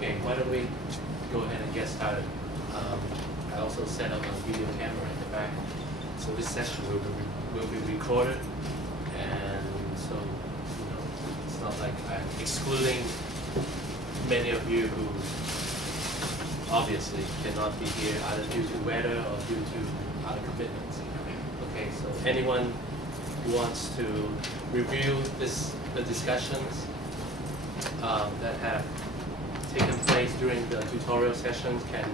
Okay, why don't we go ahead and get started. I also set up a video camera at the back, so this session will be recorded, and so it's not like I'm excluding many of you who obviously cannot be here either due to weather or due to other commitments. Okay, so anyone who wants to review the discussions that have taken place during the tutorial sessions can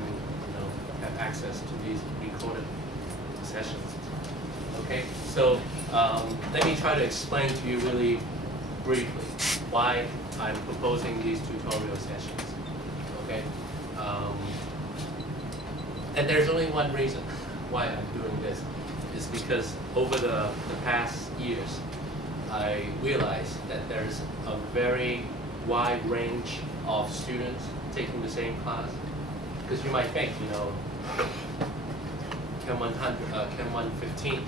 have access to these recorded sessions. Okay, so let me try to explain to you really briefly why I'm proposing these tutorial sessions. Okay, and there's only one reason why I'm doing this, is because over the past years I realized that there's a very wide range of students taking the same class. Because you might think, Chem 100, Chem 115,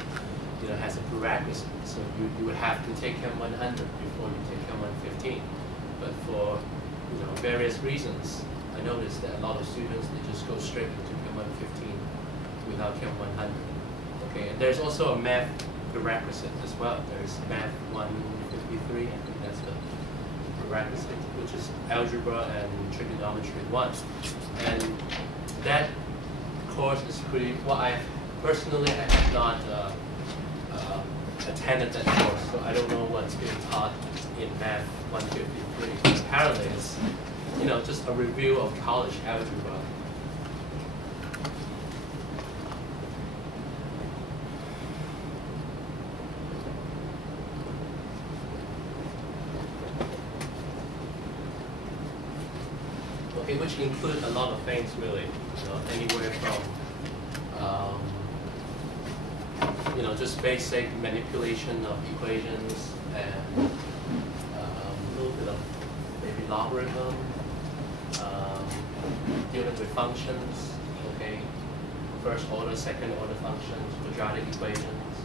has a prerequisite, so you would have to take Chem 100 before you take Chem 115. But for various reasons, I noticed that a lot of students, they just go straight into Chem 115 without Chem 100. Okay, and there's also a math prerequisite as well. There's Math 153, I think that's the prerequisite, which is algebra and trigonometry 1. And that course is pretty, well, I personally have not attended that course, so I don't know what's being taught in Math 153. Apparently it's, just a review of college algebra. Okay, which include a lot of things really, anywhere from just basic manipulation of equations and a little bit of maybe logarithm, dealing with functions, okay, first order, second order functions, quadratic equations,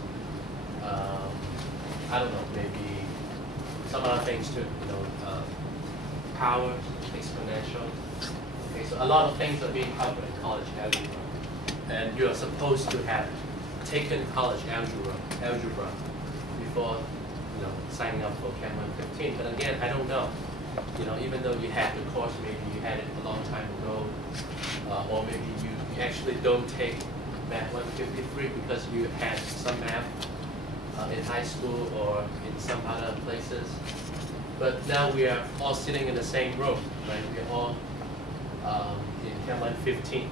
I don't know, maybe some other things too, power, exponential. Okay, so a lot of things are being covered in college algebra, and you are supposed to have taken college algebra before signing up for Chem 115. But again, I don't know. Even though you had the course, maybe you had it a long time ago, or maybe you actually don't take Math 153 because you had some math in high school or in some other places. But now we are all sitting in the same room, right? We are all in Chem 115,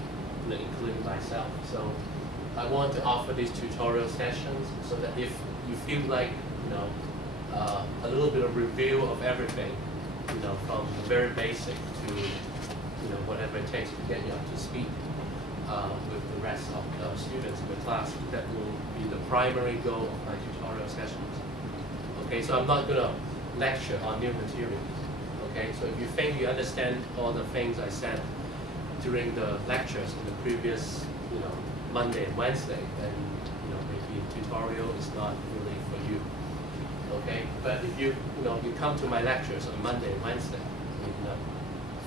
including myself. So I want to offer these tutorial sessions so that if you feel like, a little bit of review of everything, from the very basic to, whatever it takes to get you up to speed with the rest of the students in the class, that will be the primary goal of my tutorial sessions. Okay, so I'm not going to lecture on new material. Okay, so if you think you understand all the things I said during the lectures in the previous, Monday and Wednesday, then maybe tutorial is not really for you. Okay, but if you you come to my lectures on Monday and Wednesday,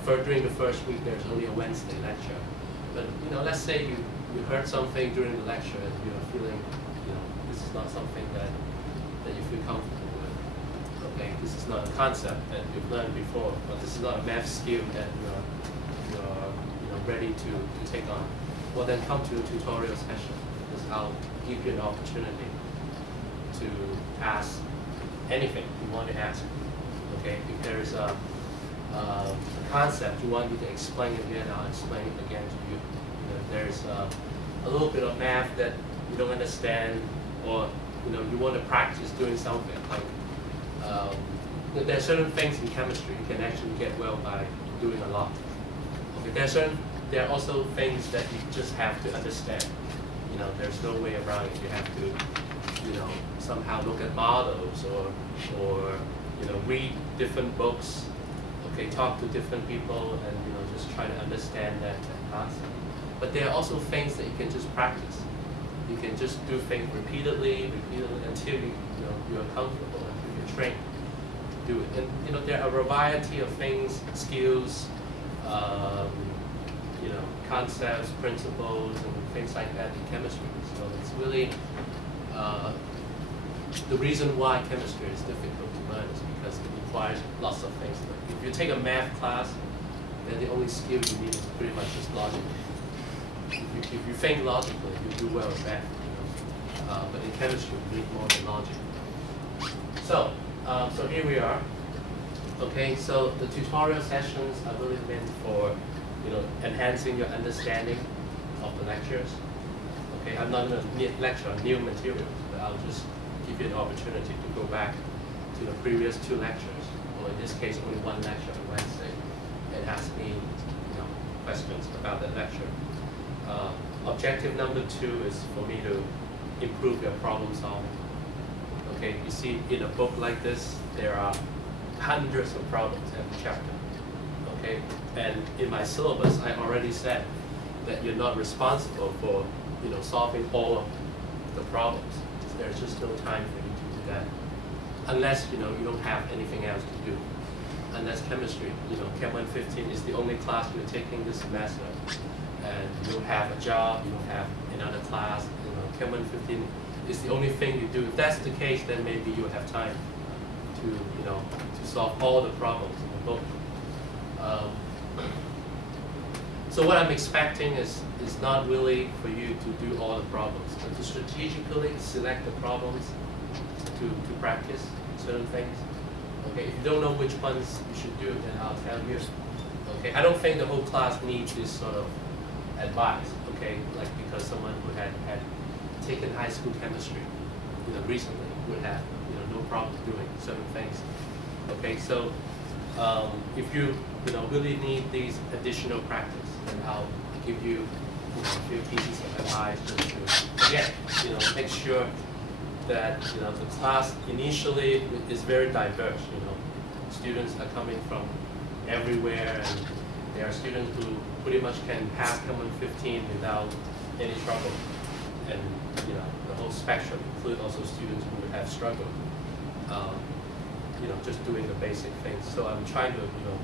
during the first week there's only a Wednesday lecture. But let's say you heard something during the lecture and you're feeling this is not something that you feel comfortable with. Okay, this is not a concept that you've learned before, but this is not a math skill that you're ready to take on. Well, then come to a tutorial session, because I'll give you an opportunity to ask anything you want to ask. Okay, if there is a concept you want me to explain again, I'll explain it again to you. If there's a little bit of math that you don't understand, or you want to practice doing something, like there are certain things in chemistry you can actually get well by doing a lot. Okay, there are also things that you just have to understand. There's no way around it. You have to, somehow look at models or read different books. Okay, talk to different people and just try to understand that concept. But there are also things that you can just practice. You can just do things repeatedly until you're comfortable, until you're trained to do it. And there are a variety of things, skills, um, you know, concepts, principles, and things like that in chemistry. So it's really the reason why chemistry is difficult to learn is because it requires lots of things. If you take a math class, then the only skill you need is pretty much just logic. If you think logically, you do well in math. You know? But in chemistry, you need more than logic. So, so here we are. Okay, so the tutorial sessions are really meant for, you know, enhancing your understanding of the lectures. Okay, I'm not going to lecture on new materials, but I'll just give you an opportunity to go back to the previous 2 lectures, or in this case, only 1 lecture on Wednesday, and ask me, you know, questions about that lecture. Objective number 2 is for me to improve your problem solving. Okay, you see, in a book like this, there are hundreds of problems every chapter. Okay, and in my syllabus, I already said that you're not responsible for, you know, solving all of the problems. There's just no time for you to do that, unless, you know, you don't have anything else to do. Unless chemistry, you know, Chem 115 is the only class you're taking this semester, and you don't have a job, you don't have another class. You know, Chem 115 is the only thing you do. If that's the case, then maybe you have time to, you know, to solve all the problems in the book. So what I'm expecting is not really for you to do all the problems, but to strategically select the problems to practice certain things. Okay, if you don't know which ones you should do, then I'll tell you. Okay, I don't think the whole class needs this sort of advice. Okay, like because someone who had taken high school chemistry, you know, recently would have, you know, no problem doing certain things. Okay, so if you know, really need these additional practice, then I'll give you, you know, a few pieces of advice just to, again, you know, make sure that, you know, the class initially is very diverse. You know, students are coming from everywhere, and there are students who pretty much can pass Chem 115 without any trouble, and, you know, the whole spectrum, include also students who have struggled, you know, just doing the basic things. So I'm trying to, you know,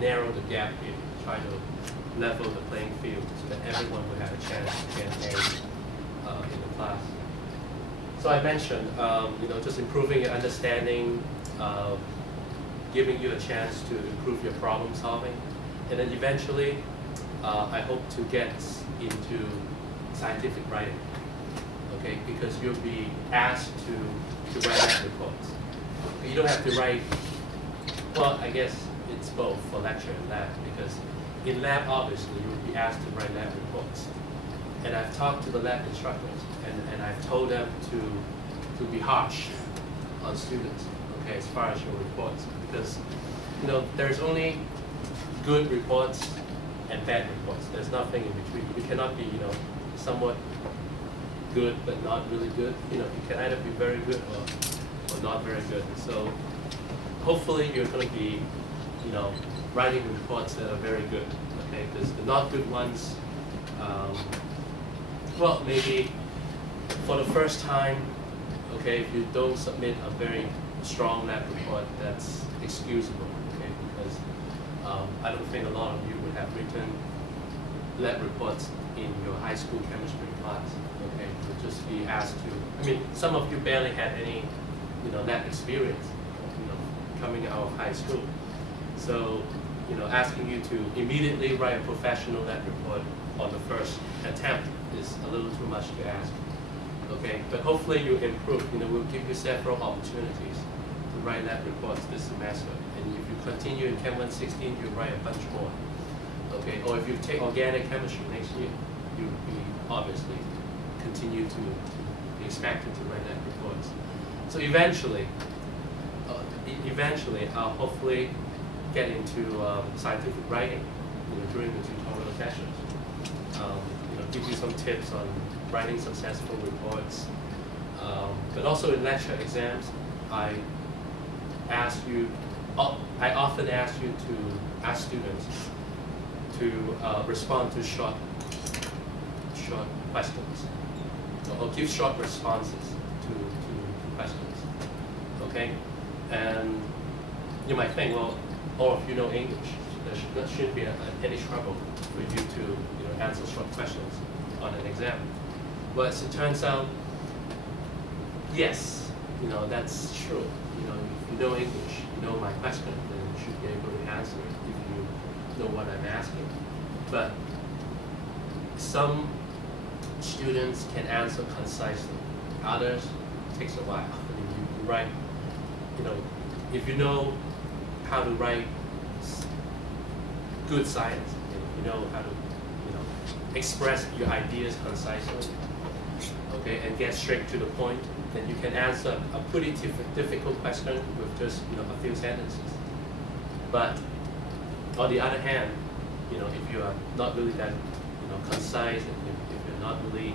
narrow the gap here, try to level the playing field so that everyone will have a chance to get an A in the class. So I mentioned, you know, just improving your understanding, giving you a chance to improve your problem solving, and then eventually, I hope to get into scientific writing. Okay, because you'll be asked to write lab reports. You don't have to write. Well, I guess it's both for lecture and lab, because in lab, obviously, you'll be asked to write lab reports. And I've talked to the lab instructors, and I've told them to be harsh on students, okay, as far as your reports, because, you know, there's only good reports and bad reports. There's nothing in between. You cannot be, you know, somewhat good but not really good. You know, you can either be very good or not very good. So hopefully you're going to be, you know, writing reports that are very good. Okay, because the not good ones, well, maybe for the first time, okay, if you don't submit a very strong lab report, that's excusable. Okay, because I don't think a lot of you would have written lab reports in your high school chemistry class. Okay, you would just be asked to. I mean, some of you barely had any, you know, lab experience, you know, coming out of high school. So, you know, asking you to immediately write a professional lab report on the first attempt is a little too much to ask. Okay, but hopefully you improve. You know, we'll give you several opportunities to write lab reports this semester. And if you continue in Chem 116, you'll write a bunch more. Okay, or if you take organic chemistry next year, you'll be obviously continue to be expected to write lab reports. So eventually, I'll hopefully get into scientific writing, you know, during the tutorial sessions. You know, give you some tips on writing successful reports. But also in lecture exams, I often ask you to ask students to respond to short questions, or give short responses to questions. Okay, and you might think, well, all of you know English, so shouldn't be any trouble for you to answer short questions on an exam. But as it turns out, yes, that's true. If you know English, you know my question, then you should be able to answer it if you know what I'm asking. But some students can answer concisely. Others, it takes a while. You write, if you know how to write good science, you know how to, express your ideas concisely, okay, and get straight to the point, then you can answer a pretty difficult question with just, a few sentences. But on the other hand, if you are not really that, concise, and if you're not really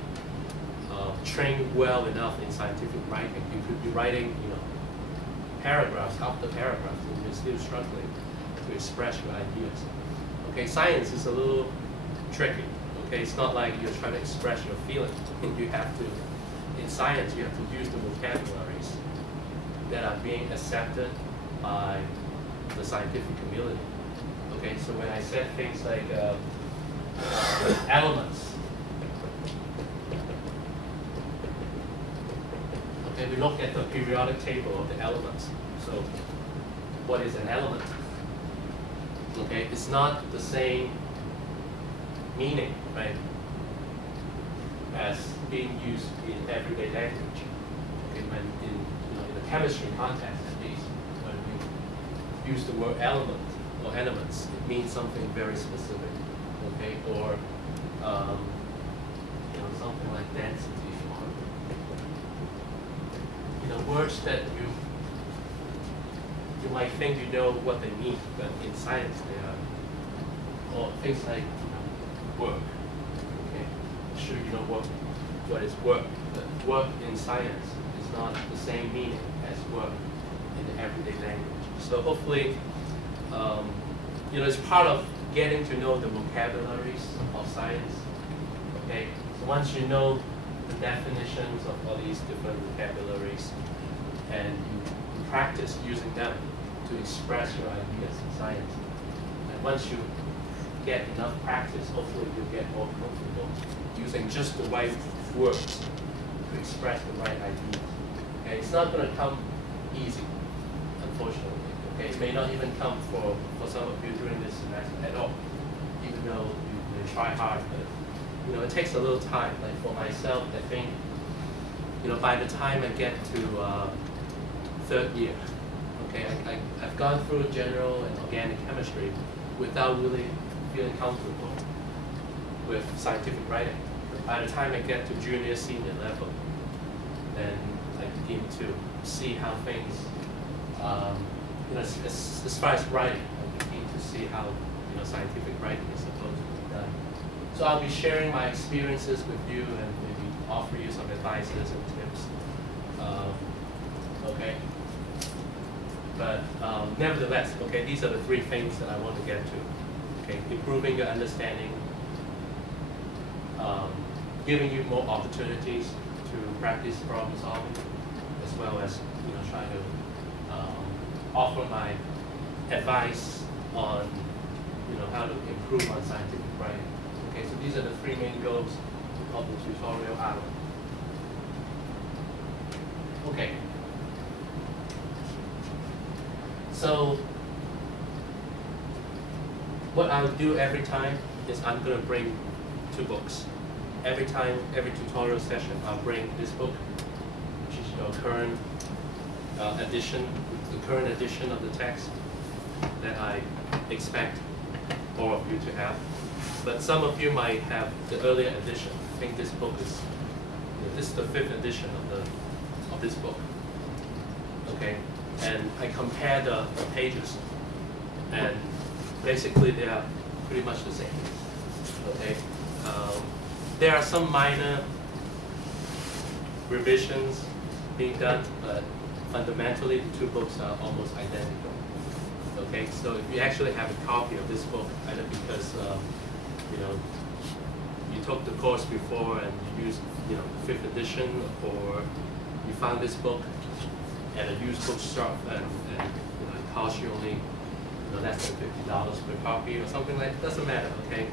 trained well enough in scientific writing, you could be writing, paragraphs after paragraphs, and you're still struggling to express your ideas. Okay, science is a little tricky. Okay, it's not like you're trying to express your feelings. You have to, in science, you have to use the vocabularies that are being accepted by the scientific community. Okay, so when I said things like elements, okay, we look at the periodic table of the elements. So, what is an element? Okay, it's not the same meaning, right, as being used in everyday language. Okay, when in the chemistry context, at least, when we use the word element or elements, it means something very specific. Okay, or something like density, or words that you might think you know what they mean, but in science they are, or things like work. Okay, sure you know what is work, but work in science is not the same meaning as work in the everyday language. So hopefully, it's part of getting to know the vocabularies of science. Okay, so once you know the definitions of all these different vocabularies, and you practice using them to express your ideas in science, and once you get enough practice, hopefully you'll get more comfortable using just the right words to express the right ideas. Okay, it's not going to come easy, unfortunately. Okay, it may not even come for some of you during this semester at all, even though you try hard. But it takes a little time. Like for myself, I think by the time I get to third year, okay, I've gone through general and organic chemistry without really feeling comfortable with scientific writing. But by the time I get to junior, senior level, then I begin to see how things, as far as writing, I begin to see how scientific writing is supposed to be done. So I'll be sharing my experiences with you and maybe offer you some advices and tips. Okay. But nevertheless, okay, these are the three things that I want to get to. Okay, improving your understanding, giving you more opportunities to practice problem solving, as well as trying to offer my advice on how to improve on scientific writing. Okay, so these are the three main goals of the tutorial hour. Okay. So what I'll do every time is I'm going to bring two books. Every time, every tutorial session, I'll bring this book, which is your current edition, the current edition of the text that I expect all of you to have. But some of you might have the earlier edition. I think this book is, this is the 5th edition of this book. Okay, and I compare the pages, and basically they are pretty much the same. Okay, there are some minor revisions being done, but fundamentally the two books are almost identical. Okay, so if you actually have a copy of this book, either because you took the course before and you used the 5th edition, or you found this book at a used bookshop and it cost you only less than $50 per copy or something like that. Doesn't matter, okay?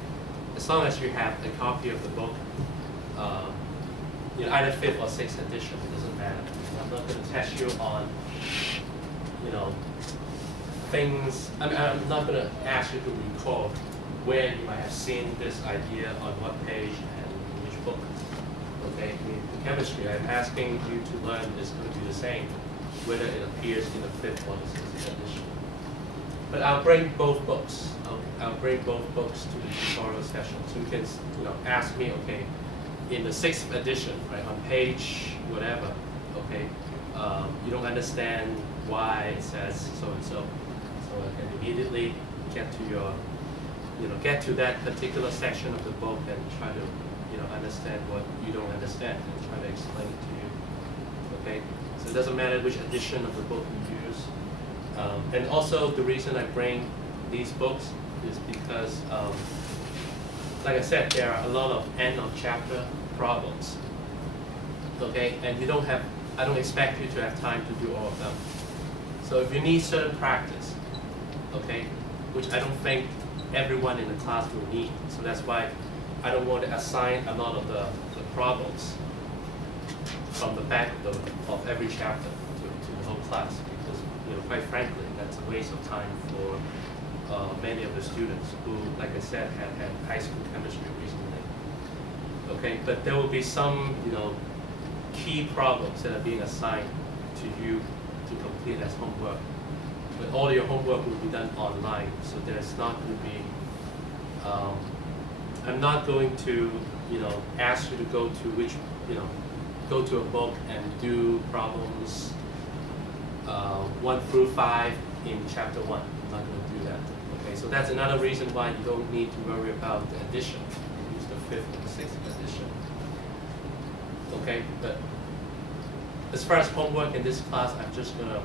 As long as you have a copy of the book, either 5th or 6th edition, it doesn't matter. I'm not going to test you on, things. I mean, I'm not going to ask you to recall where you might have seen this idea on what page and which book. Okay, in chemistry, I'm asking you to learn is going to be the same, whether it appears in the 5th or the 6th edition. But I'll bring both books. I'll bring both books to the tutorial session, so you can ask me, okay, in the 6th edition, right, on page whatever, okay, you don't understand why it says so and so. So I can immediately get to your, get to that particular section of the book and try to, understand what you don't understand and try to explain it to you. Okay, so it doesn't matter which edition of the book you use. And also the reason I bring these books is because, like I said, there are a lot of end of chapter problems. Okay, and I don't expect you to have time to do all of them. So if you need certain practice, okay, which I don't think everyone in the class will need, so that's why I don't want to assign a lot of the problems from the back of every chapter to the whole class, because quite frankly, that's a waste of time for many of the students who, like I said, had high school chemistry recently. Okay, but there will be some key problems that are being assigned to you to complete as homework. But all your homework will be done online, so there's not going to be. I'm not going to, ask you to go to go to a book and do problems 1 through 5 in chapter 1. I'm not going to do that. Okay, so that's another reason why you don't need to worry about the edition. Use the 5th and the 6th edition. Okay, but as far as homework in this class, I'm just going to,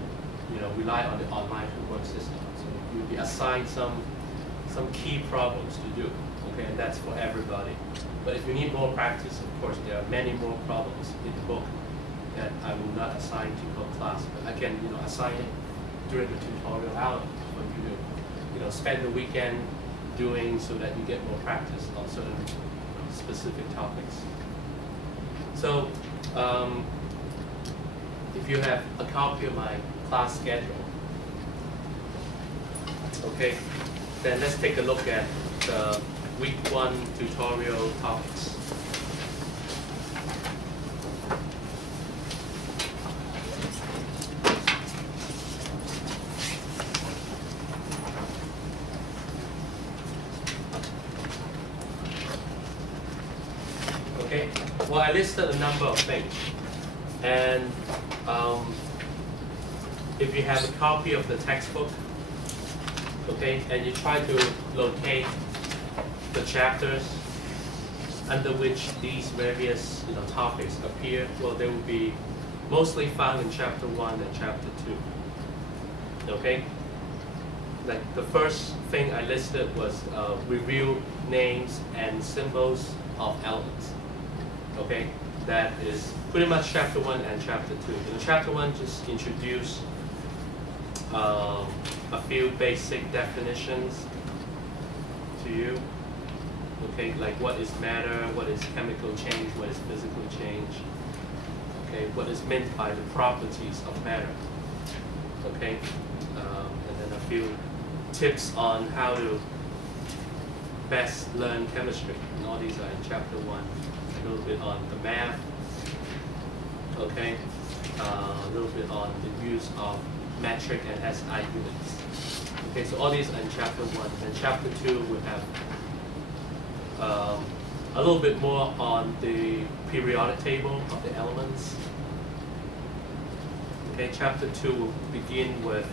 rely on the online homework system. So you'll be assigned some key problems to do. Okay, and that's for everybody. But if you need more practice, of course, there are many more problems in the book that I will not assign to your class. But I can, assign it during the tutorial hour for you to, spend the weekend doing so that you get more practice on certain specific topics. So, if you have a copy of my class schedule, okay, then let's take a look at the week 1 tutorial topics. Okay, well, I listed a number of things, and if you have a copy of the textbook, okay, and you try to locate the chapters under which these various topics appear, well, they will be mostly found in chapter 1 and chapter 2. Okay, like the first thing I listed was review names and symbols of elements. Okay, that is pretty much chapter 1 and chapter 2. Chapter 1 just introduced a few basic definitions to you. Okay, like what is matter, what is chemical change, what is physical change. Okay, what is meant by the properties of matter. Okay, and then a few tips on how to best learn chemistry. And all these are in chapter 1. A little bit on the math. Okay, a little bit on the use of metric and SI units. Okay, so all these are in chapter 1. And chapter 2 we have a little bit more on the periodic table of the elements. Okay, chapter 2 will begin with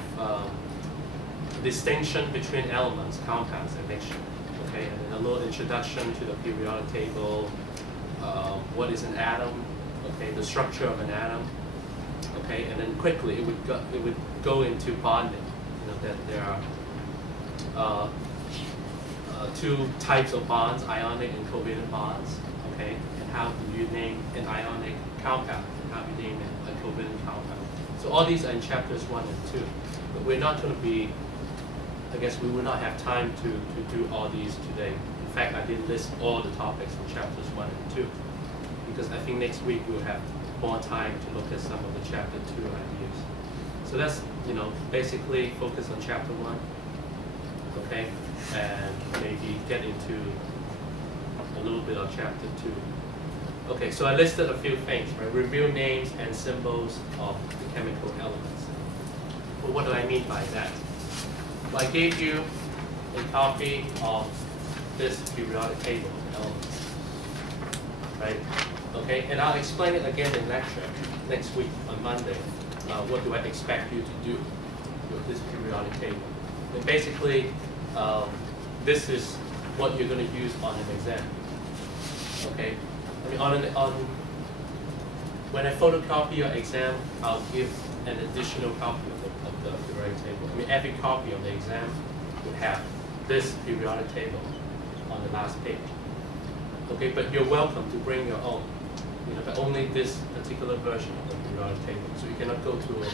distinction between elements, compounds, and mixture. Okay, and then a little introduction to the periodic table. What is an atom? Okay, the structure of an atom. Okay, and then quickly it would go into bonding. That there are 2 types of bonds, ionic and covalent bonds. Okay, and how do you name an ionic compound? And how do you name a covalent compound? So all these are in chapters 1 and 2. But we're not going to be I guess we will not have time to do all these today. In fact, I didn't list all the topics in chapters 1 and 2, because I think next week we'll have more time to look at some of the chapter 2 ideas. So let's, basically focus on chapter 1, okay, and maybe get into a little bit of chapter 2. Okay, so I listed a few things, right? Review names and symbols of the chemical elements. Well, what do I mean by that? Well, I gave you a copy of this periodic table of elements, right? Okay, and I'll explain it again in lecture next week on Monday. What do I expect you to do with this periodic table? And basically, this is what you're going to use on an exam. Okay, I mean, when I photocopy your exam, I'll give an additional copy of the periodic table. I mean, every copy of the exam would have this periodic table on the last page. Okay, but you're welcome to bring your own, but only this particular version of the periodic table. So you cannot go to,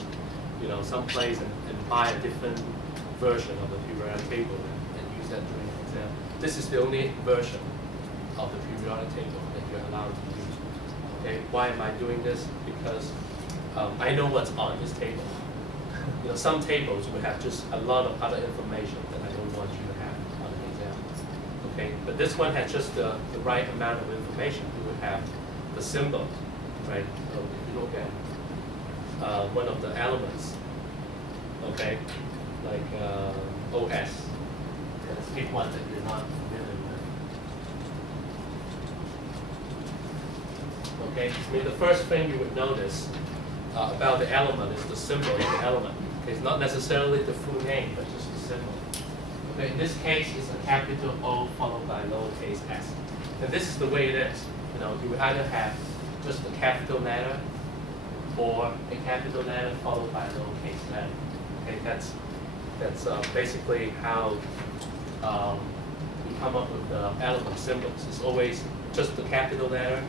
some place and buy a different version of the periodic table and use that during the exam. This is the only version of the periodic table that you're allowed to use. Okay, why am I doing this? Because I know what's on this table. Some tables will have just a lot of other information that I don't want you to have on an exam. Okay, but this one has just the right amount of information. You would have the symbol, right? So if you look at one of the elements, okay, like OS. Let's pick one that you're not familiar with. Okay, I mean, the first thing you would notice about the element is the symbol of the element. Okay, it's not necessarily the full name, but just the symbol. Okay, in this case, it's a capital O followed by lowercase s. And this is the way it is. You would either have just a capital letter or a capital letter followed by a lowercase letter. Okay, that's basically how we come up with the element symbols. It's always just the capital letter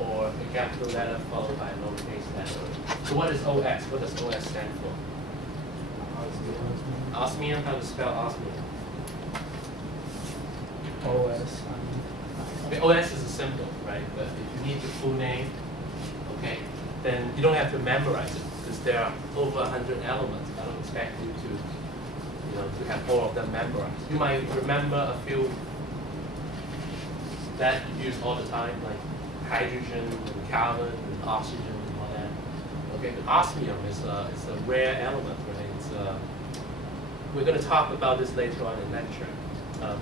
or a capital letter followed by a lowercase letter. So what is OS? What does OS stand for? Osmium. How to spell osmium? OS. Okay, OS is a symbol, right? But if you need the full name, okay, then you don't have to memorize it because there are over 100 elements. I don't expect you to have all of them memorized. You might remember a few that you use all the time, like hydrogen and carbon and oxygen and all that. Okay, but osmium is a rare element, right? We're going to talk about this later on in lecture.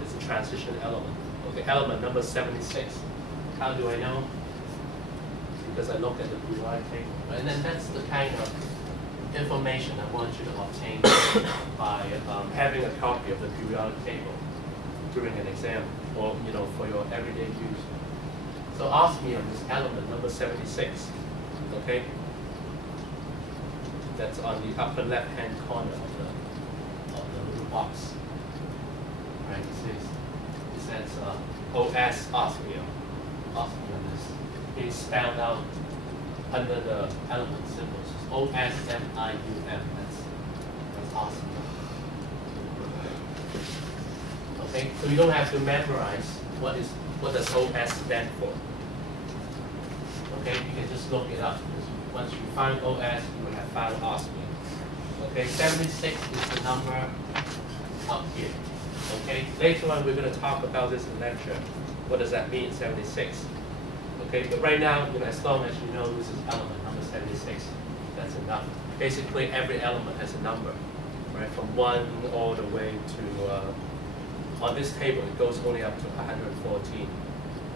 It's a transition element. Okay, element number 76. How do I know? Because I look at the periodic table. Right? And then that's the kind of information I want you to obtain by having a copy of the periodic table during an exam or for your everyday use. So osmium is element number 76. Okay? That's on the upper left-hand corner of the little box. Right? It says OS osmium. Osmium is being spelled out under the element symbols. OSMIUM. That's osmium. Okay, so you don't have to memorize what does OS stand for. Okay, you can just look it up. Once you find OS, you will have found osmium. Okay, 76 is the number up here. Okay, later on we're going to talk about this in lecture. What does that mean, 76? Okay, but right now, as long as you know this is element number 76, that's enough. Basically, every element has a number, right? From 1 all the way to, on this table, it goes only up to 114.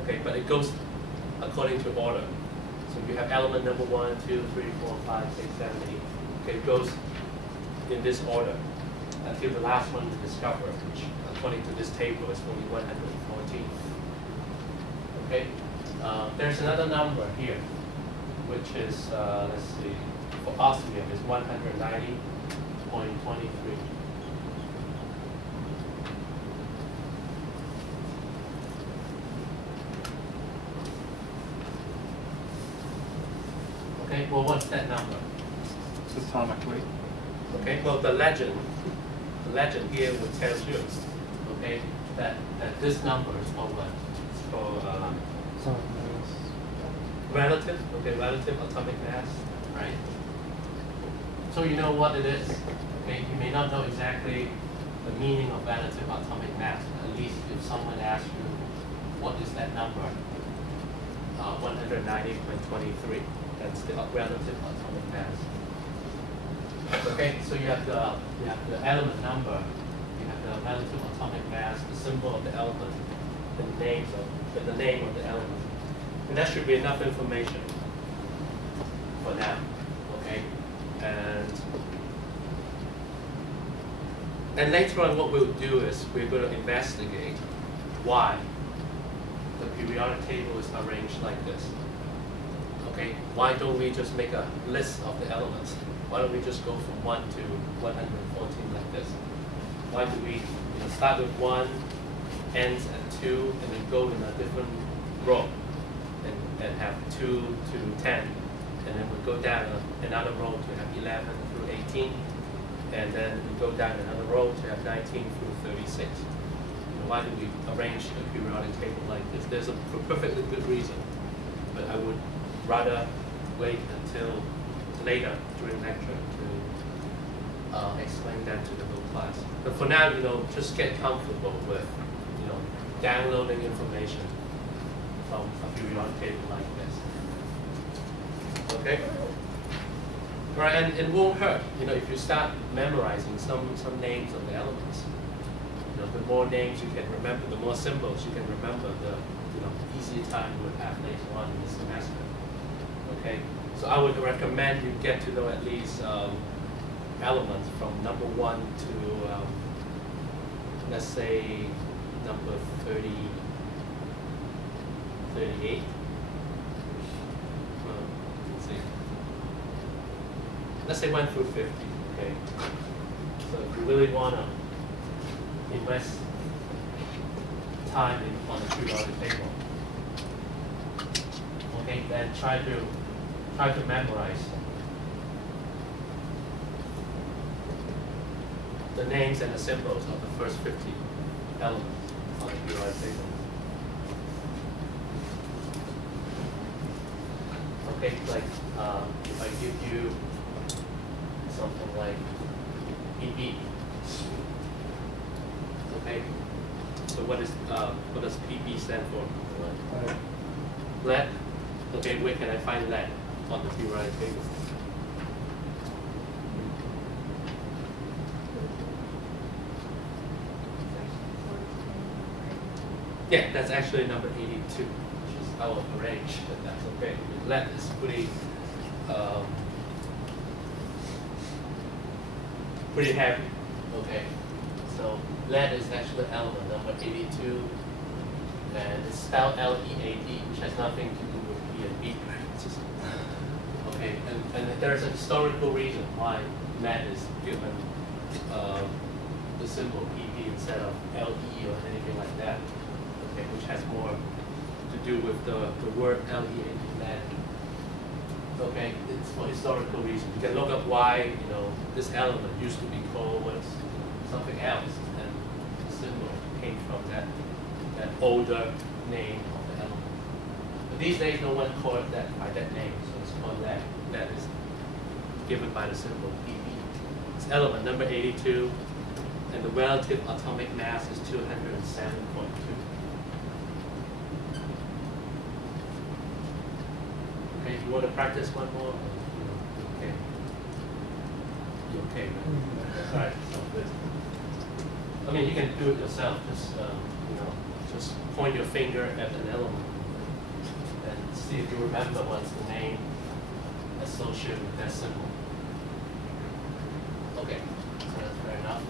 Okay, but it goes according to order. So you have element number 1, 2, 3, 4, 5, 6, 7, 8. Okay, it goes in this order until the last one we discover, which according to this table is only 114. Okay, there's another number here, which is, let's see, for osmium is 190.23. Okay, well, what's that number? It's atomic weight. Okay, well, the legend the legend here would tell you, okay, that this number is called what? It's called relative, okay, relative atomic mass, right? So you know what it is, okay? You may not know exactly the meaning of relative atomic mass. At least if someone asks you, what is that number? 190.23. That's the relative atomic mass. Okay, so you have the element number, you have the relative atomic mass, the symbol of the element, the name of the element, and that should be enough information for now. Okay, and later on, what we'll do is we're going to investigate why the periodic table is arranged like this. Okay, why don't we just make a list of the elements? Why don't we just go from 1 to 114 like this? Why do we start with 1, ends at 2, and then go in a different row and have 2 to 10, and then we go down another row to have 11 through 18, and then we go down another row to have 19 through 36. Why do we arrange a periodic table like this? There's a perfectly good reason, but I would rather wait until later during lecture to explain that to the whole class. But for now, just get comfortable with, downloading information from a periodic table like this. Okay? All right, and it won't hurt, if you start memorizing some names of the elements. The more names you can remember, the more symbols you can remember, the easier time you would have later on in the semester. Okay, so I would recommend you get to know at least elements from number 1 to let's say number 38. Let's see. Let's say 1 through 50. Okay, so if you really want to invest time on the periodic table, okay, then try to memorize the names and the symbols of the first 50 elements on the periodic table. Okay, like if I give you something like PB. Okay, so what does PP stand for? Lead. Okay, where can I find lead on the periodic table? Yeah, that's actually number 82, which is out of range, but that's okay. Lead is pretty heavy. Okay. So lead is actually element number 82, and it's spelled L-E-A-D, which has nothing to do with P and B. Okay, and there's a historical reason why lead is given the symbol PP instead of LE or anything like that. Okay, which has more to do with the word L-E-A-D, lead. Okay, it's for historical reason. You can look up why this element used to be called something else, and the symbol came from that older name of the element. But these days, no one calls it that by that name, so it's called lead. That is given by the symbol Pp. It's element number 82, and the relative atomic mass is 207.2. Okay, you want to practice one more? Okay. You okay, right? All right, so good. I mean, you can do it yourself. Just point your finger at an element and see if you remember what's the name associated with that symbol. Okay, so that's fair enough.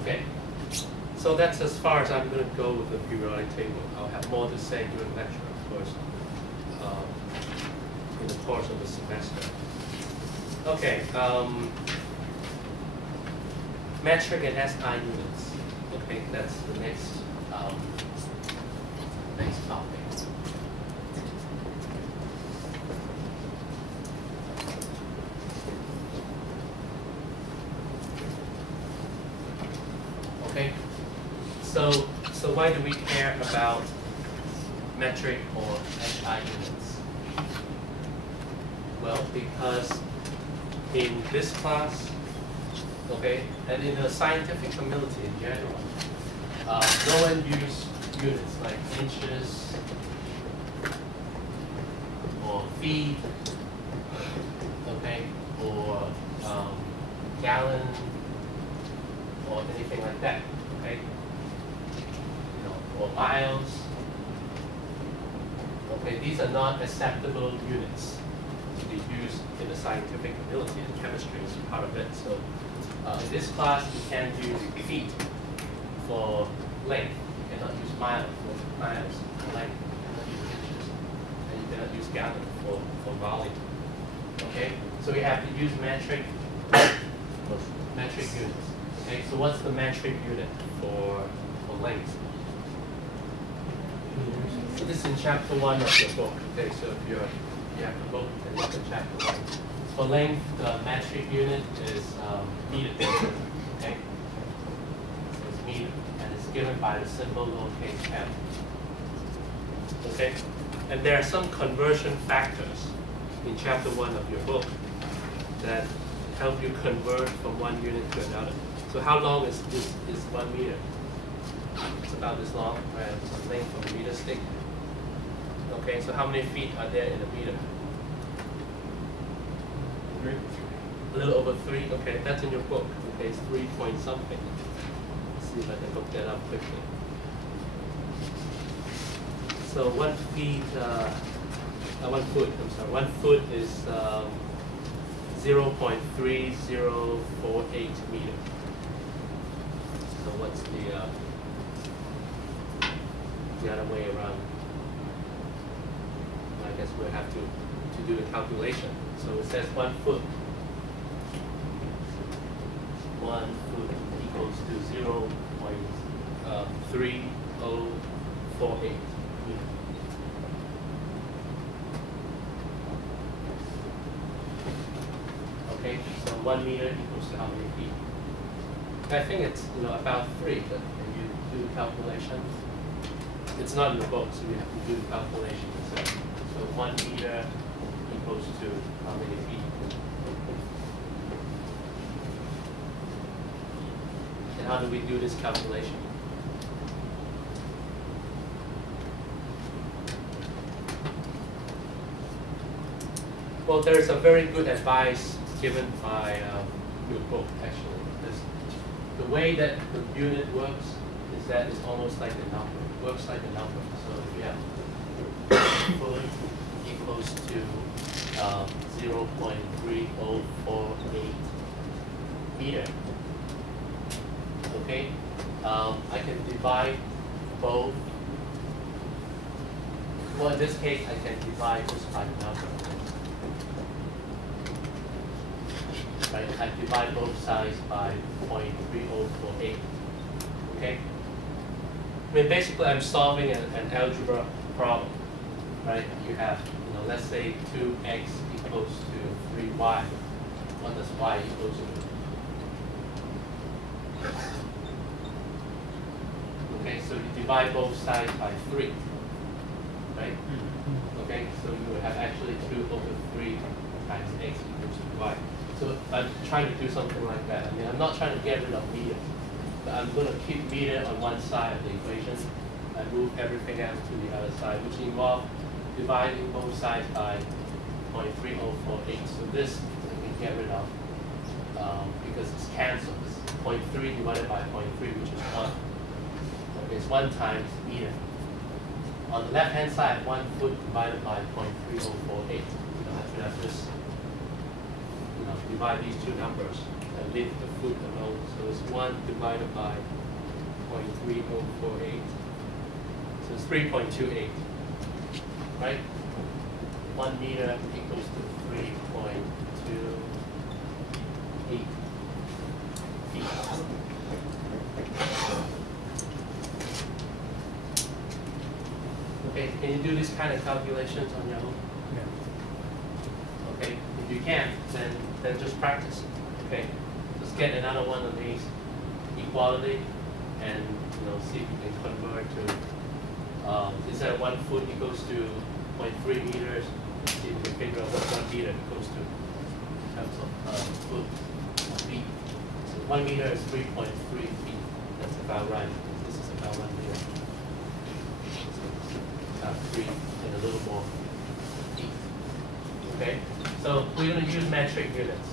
Okay, so that's as far as I'm going to go with the periodic table. I'll have more to say during lecture, of course, in the course of the semester. Okay, metric and SI units. Okay, that's the next topic. So why do we care about metric or SI units? Well, because in this class, okay, and in the scientific community in general, no one uses units like inches or feet, okay, or gallon or anything like that, okay, or miles. Okay, these are not acceptable units to be used in the scientific community, and chemistry is part of it. So in this class, you can't use feet for length. You cannot use miles for length. You cannot use inches. And you cannot use gallon for volume. Okay? So we have to use metric units. Okay, so what's the metric unit for length? So this is in chapter 1 of your book. Okay, so if you have the book, then look at chapter 1. For length, the metric unit is meter. Okay? So it's meter, and it's given by the symbol lowercase m. Okay? And there are some conversion factors in chapter 1 of your book that help you convert from one unit to another. So how long is 1 meter? It's about this long, right? It's the length of a meter stick. Okay, so how many feet are there in a meter? 3. A little over 3. Okay, that's in your book. Okay, it's 3 point something. Let's see if I can look that up quickly. So 1 foot is 0.3048 meters. So what's the other way around? I guess we'll have to do the calculation. So it says 1 foot. 1 foot equals to 0.3048 meters. Okay, so 1 meter equals to how many feet? I think it's about 3, but when you do the calculation, it's not in the book, so you have to do the calculation yourself. So 1 meter equals to how many feet? And how do we do this calculation? Well, there's a very good advice given by your book, actually. The way that the unit works is that it's almost like a number. It works like a number. So if you have foot equals to 0.3048 meter, okay, I can divide both. Well, in this case, I can divide just by the number. Right? I divide both sides by 0.3048. Okay? I mean, basically, I'm solving an algebra problem. Right? You have, let's say 2x equals to 3y. What does y equals to? Okay, so you divide both sides by 3. Right? Okay, so you would have actually 2 over 3 times x equals to y. So I'm trying to do something like that. I mean, I'm not trying to get rid of meter, but I'm going to keep meter on one side of the equation and move everything else to the other side, which involves dividing both sides by 0.3048. So this I can get rid of because it's cancelled. It's 0.3 divided by 0.3, which is 1. Okay, it's 1 times meter. On the left-hand side, 1 foot divided by 0.3048. I should have just divide these two numbers and leave the foot alone. So it's 1 divided by 0.3048. So it's 3.28. Right? 1 meter equals to 3.28 feet. Okay, can you do these kind of calculations on your own? Yeah. Okay, if you can't, then just practice. Okay, let's get another one of these. Equality. and see if you can convert to instead of 1 foot equals to 0.3 meters. See if we can figure out what 1 meter equals to in terms of foot feet. So 1 meter is 3.3 feet. That's about right. This is about 1 meter. So about 3 and a little more feet. Okay. So we're going to use metric units.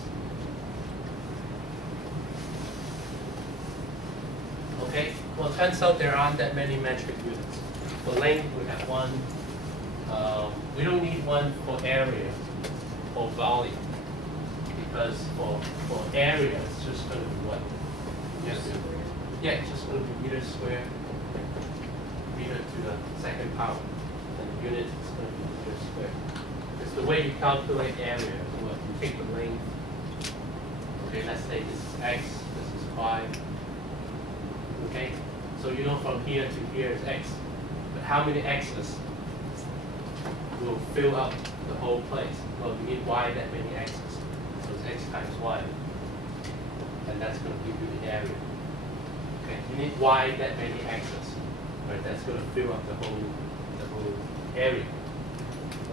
Okay. Well, it turns out there aren't that many metric units. For length, we have one. We don't need one for area or volume, because for area, it's just going to be what? Yes. Yeah, it's just going to be meters squared, meter to the second power, and the unit is going to be meters squared. It's the way you calculate area. Well, you take the length. Okay, let's say this is x, this is y. Okay, so from here to here is x. But how many x's will fill up the whole place? Well, we need y that many x's. So it's x times y. And that's going to give you the area. Okay, you need y that many x's. Right, that's going to fill up the whole area.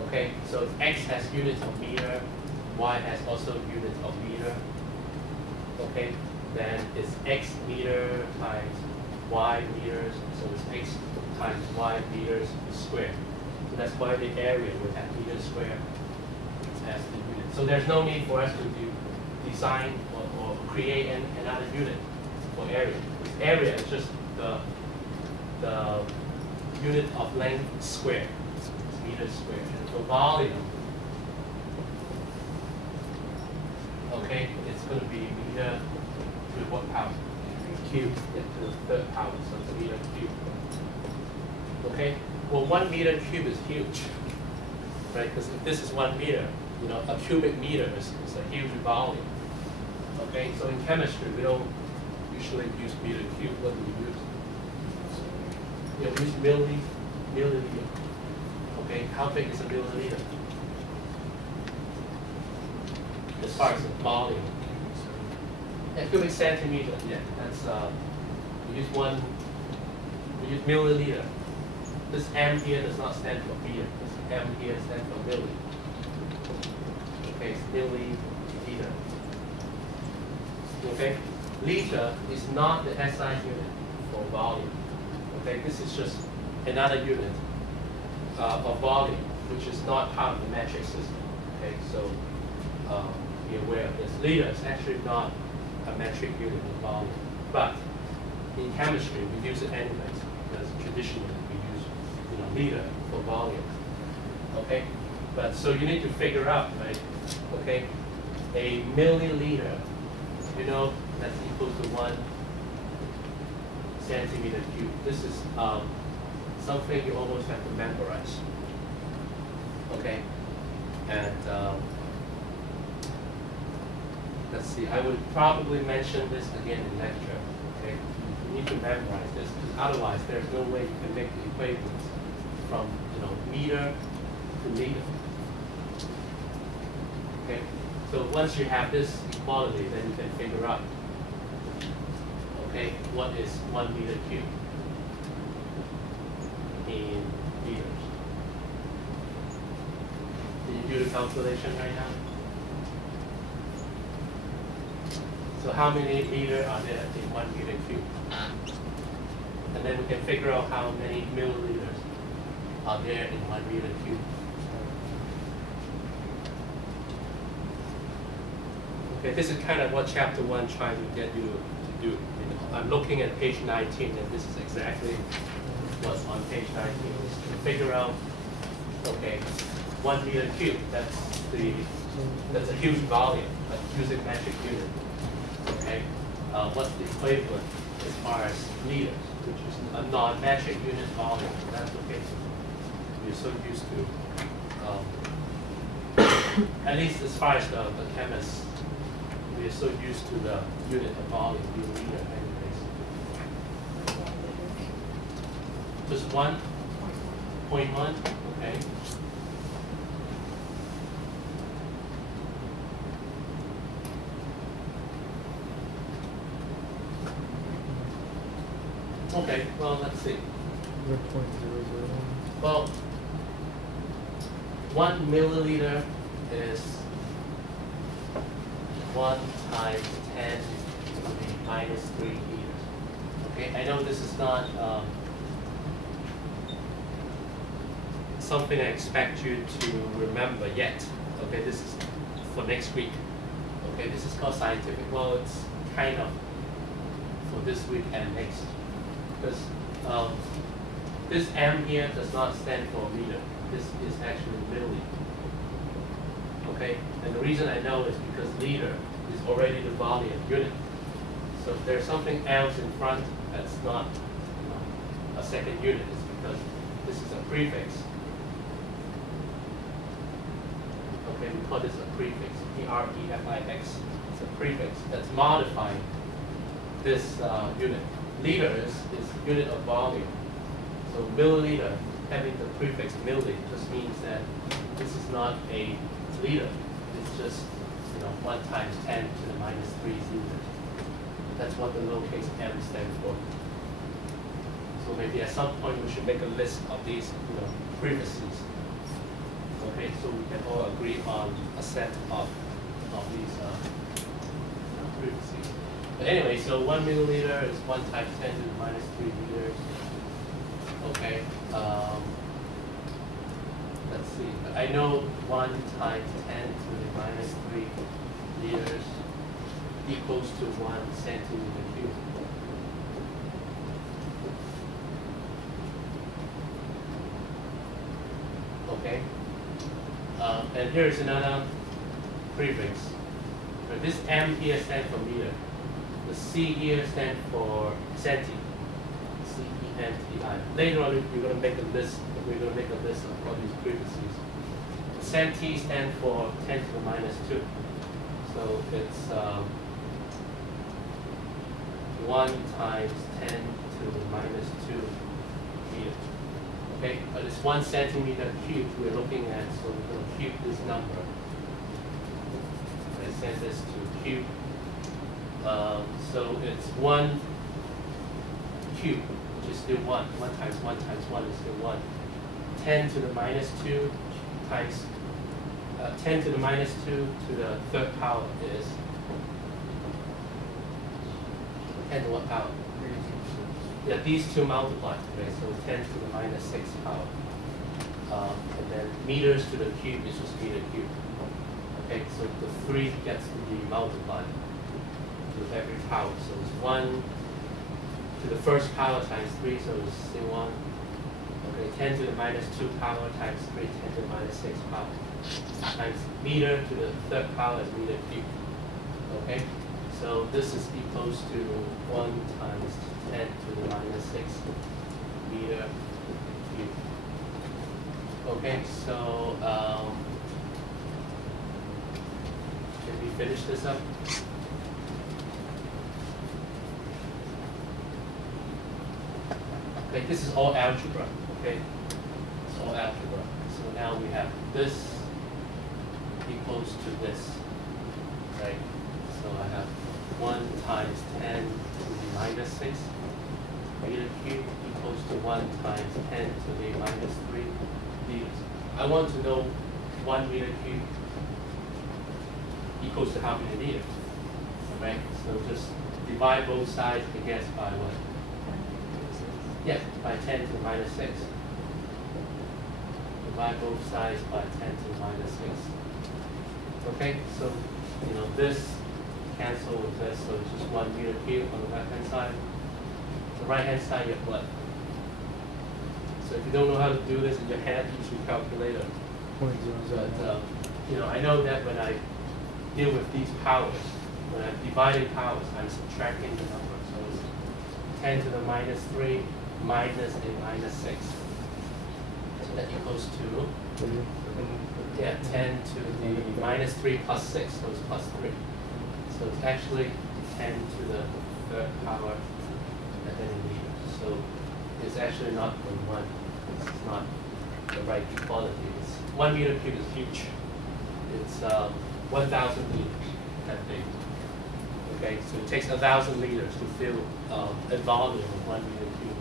Okay, so if x has units of meter, y has also units of meter. Okay, then it's x meter times y meters, so it's x times y meters squared. So that's why the area would have meters squared as the unit. So there's no need for us to design or create another unit for area. Area is just the unit of length squared. It's meters squared. And for volume, okay, it's going to be meter to what power? Cube, to the third power, so it's a meter cube. Okay, well, 1 meter cube is huge, right? Because if this is 1 meter, a cubic meter is a huge volume. Okay, so in chemistry, we don't usually use meter cube. What do we use? We use milliliter. Okay, how big is a milliliter? As far as the volume. Yeah, cubic centimeter. Yeah, that's we use milliliter. This M here does not stand for meter. This M here stands for milli. Okay, it's milliliter. Okay, liter is not the SI unit for volume. Okay, this is just another unit of volume, which is not part of the metric system. Okay, so be aware of this. Liter is actually not a metric unit of volume, but in chemistry we use it anyways, because traditionally we use liter for volume. Okay, but so you need to figure out, right? Okay, a milliliter, that's equal to 1 centimeter cube. This is something you almost have to memorize. Okay, and let's see, I would probably mention this again in lecture. Okay, you need to memorize this, because otherwise there's no way you can make the equations from meter to liter. Okay, so once you have this equality, then you can figure out, okay, what is 1 meter cube in meters. Can you do the calculation right now? So how many meters are there in 1 meter cube? And then we can figure out how many milliliters are there in 1 meter cube. Okay, this is kind of what chapter 1 trying to get you to do. I'm looking at page 19, and this is exactly what's on page 19. Is to figure out, okay, 1 meter cube. That's a huge volume, but using metric unit. Okay, what's the equivalent as far as liters, which is a non-metric unit volume? That's okay. We're so used to, at least as far as the chemists, we are so used to the unit of volume, being liter anyways. Just 1.1, okay. Okay, well, let's see. 0.001. Well, 1 milliliter is 1 times 10 to the minus 3 liters. Okay, I know this is not something I expect you to remember yet. Okay, this is for next week. Okay, this is called scientific. Well, it's kind of for this week and next. Because this M here does not stand for meter. This is actually milliliter. Okay, and the reason I know is because liter is already the volume unit. So if there's something else in front that's not a second unit, it's because this is a prefix. Okay, we call this a prefix, P-R-E-F-I-X. It's a prefix that's modifying this unit. Liters is unit of volume. So milliliter, having the prefix milli, just means that this is not a liter. It's just 1 times 10 to the minus 3 liters. That's what the lowercase m stands for. So maybe at some point we should make a list of these prefixes. Okay, so we can all agree on a set of these prefixes. But anyway, so 1 milliliter is 1 times 10 to the minus 3 liters. Okay, let's see. I know 1 times 10 to the minus 3 liters equals to 1 centimeter cubed. Okay, and here is another prefix. This M here stands for meter. The C here stands for centi. C-E-N-T-I. Later on, we're going to make a list. We're going to make a list of all these prefixes. Centi stands for 10 to the minus 2. So it's 1 times 10 to the minus 2 meters. Okay, but it's 1 centimeter cubed we're looking at, so we're going to cube this number. I send this to cube. So it's 1 cube, which is still 1. 1 times 1 times 1 is still 1. 10 to the minus 2 times 10 to the minus 2 to the third power is 10 to what power? Yeah, these two multiply, right? So 10 to the minus 6 power. And then meters to the cube is just meter cube. Okay, so the 3 gets to be multiplied with every power. So it's 1 to the first power times 3, so it's still 1. Okay, 10 to the minus 2 power times 3, 10 to the minus 6 power. Times meter to the third power is meter cubed. Okay, so this is equals to 1 times 10 to the minus 6 meter cubed. Okay, so can we finish this up? Okay, this is all algebra. Okay, it's all algebra. So now we have this equals to this, right? So I have 1 times 10 to the minus 6 meter cubed equals to 1 times 10 to the minus 3 liters. I want to know 1 meter cubed equals to how many liters, right? So just divide both sides, I guess, by what? Yes, by 10 to the minus 6. Divide both sides by 10 to the minus 6. Okay, so this cancel with this, so it's just 1 meter cubed on the left hand side. The right hand side you have what? So if you don't know how to do this in your head, use your calculator. But I know that when I deal with these powers, when I'm dividing powers, I'm subtracting the number. So it's 10 to the minus 3 minus a minus 6. So that equals to 10 to the minus 3 plus 6, so it's plus 3. So it's actually 10 to the third power and then in liters. So it's actually not 1. It's not the right equality. It's 1 meter cubed is huge. It's 1,000 liters that big. Okay, so it takes 1,000 liters to fill a volume of 1 meter cube.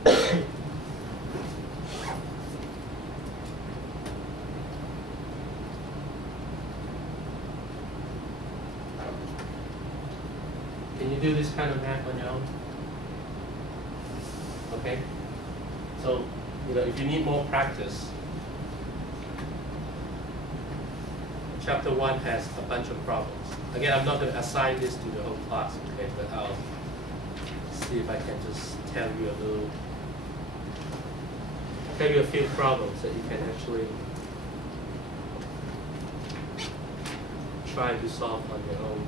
Can you do this kind of math on your own? Okay? So, if you need more practice, Chapter 1 has a bunch of problems. Again, I'm not going to assign this to the whole class, okay? But I'll see if I can just tell you a few problems that you can actually try to solve on your own.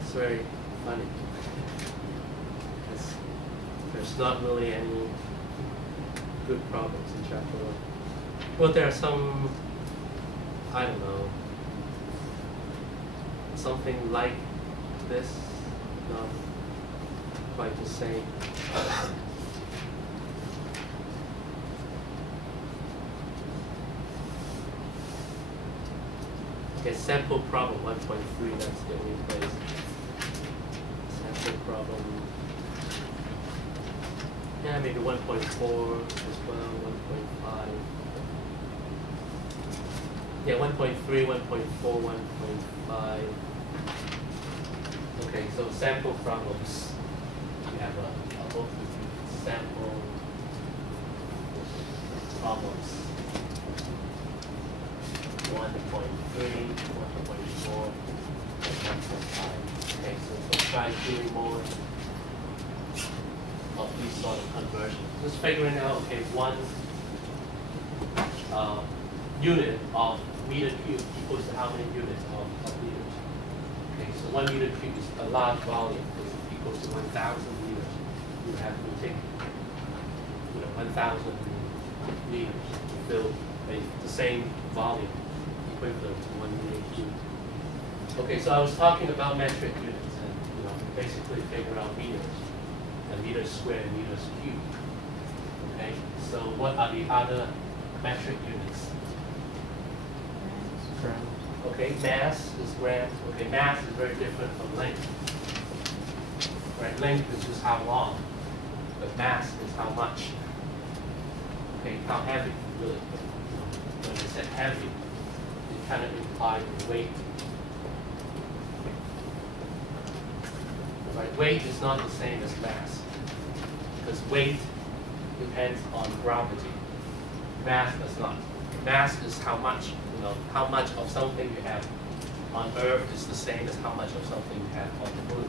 It's very funny. There's not really any good problems in chapter 1. Well, there are some, I don't know, something like this, not quite the same. Okay, sample problem 1.3, that's the only place. Sample problem, yeah, maybe 1.4 as well, 1.5. Yeah, 1.3, 1.4, 1.5. Okay, so sample problems. We have a book with sample problems. 1.3, 1.4, 1.5. Okay, so try doing more of these sort of conversions. Just figuring out, okay, one unit of meter cube equals to how many units of liters. Okay, so 1 meter cube is a large volume, because it equals to 1,000 liters. You have to take 1,000 liters to fill the same volume equivalent to 1 meter cube. Okay, so I was talking about metric units, and basically figure out meters, and meters squared, and meters cubed. Okay, so what are the other metric units? Grams. Okay, mass is grams. Okay, mass is very different from length. Right, length is just how long, but mass is how much. Okay, how heavy, really. When I said heavy, it kind of implies weight. Right, weight is not the same as mass, because weight depends on gravity. Mass does not. Mass is how much, how much of something you have on Earth is the same as how much of something you have on the moon.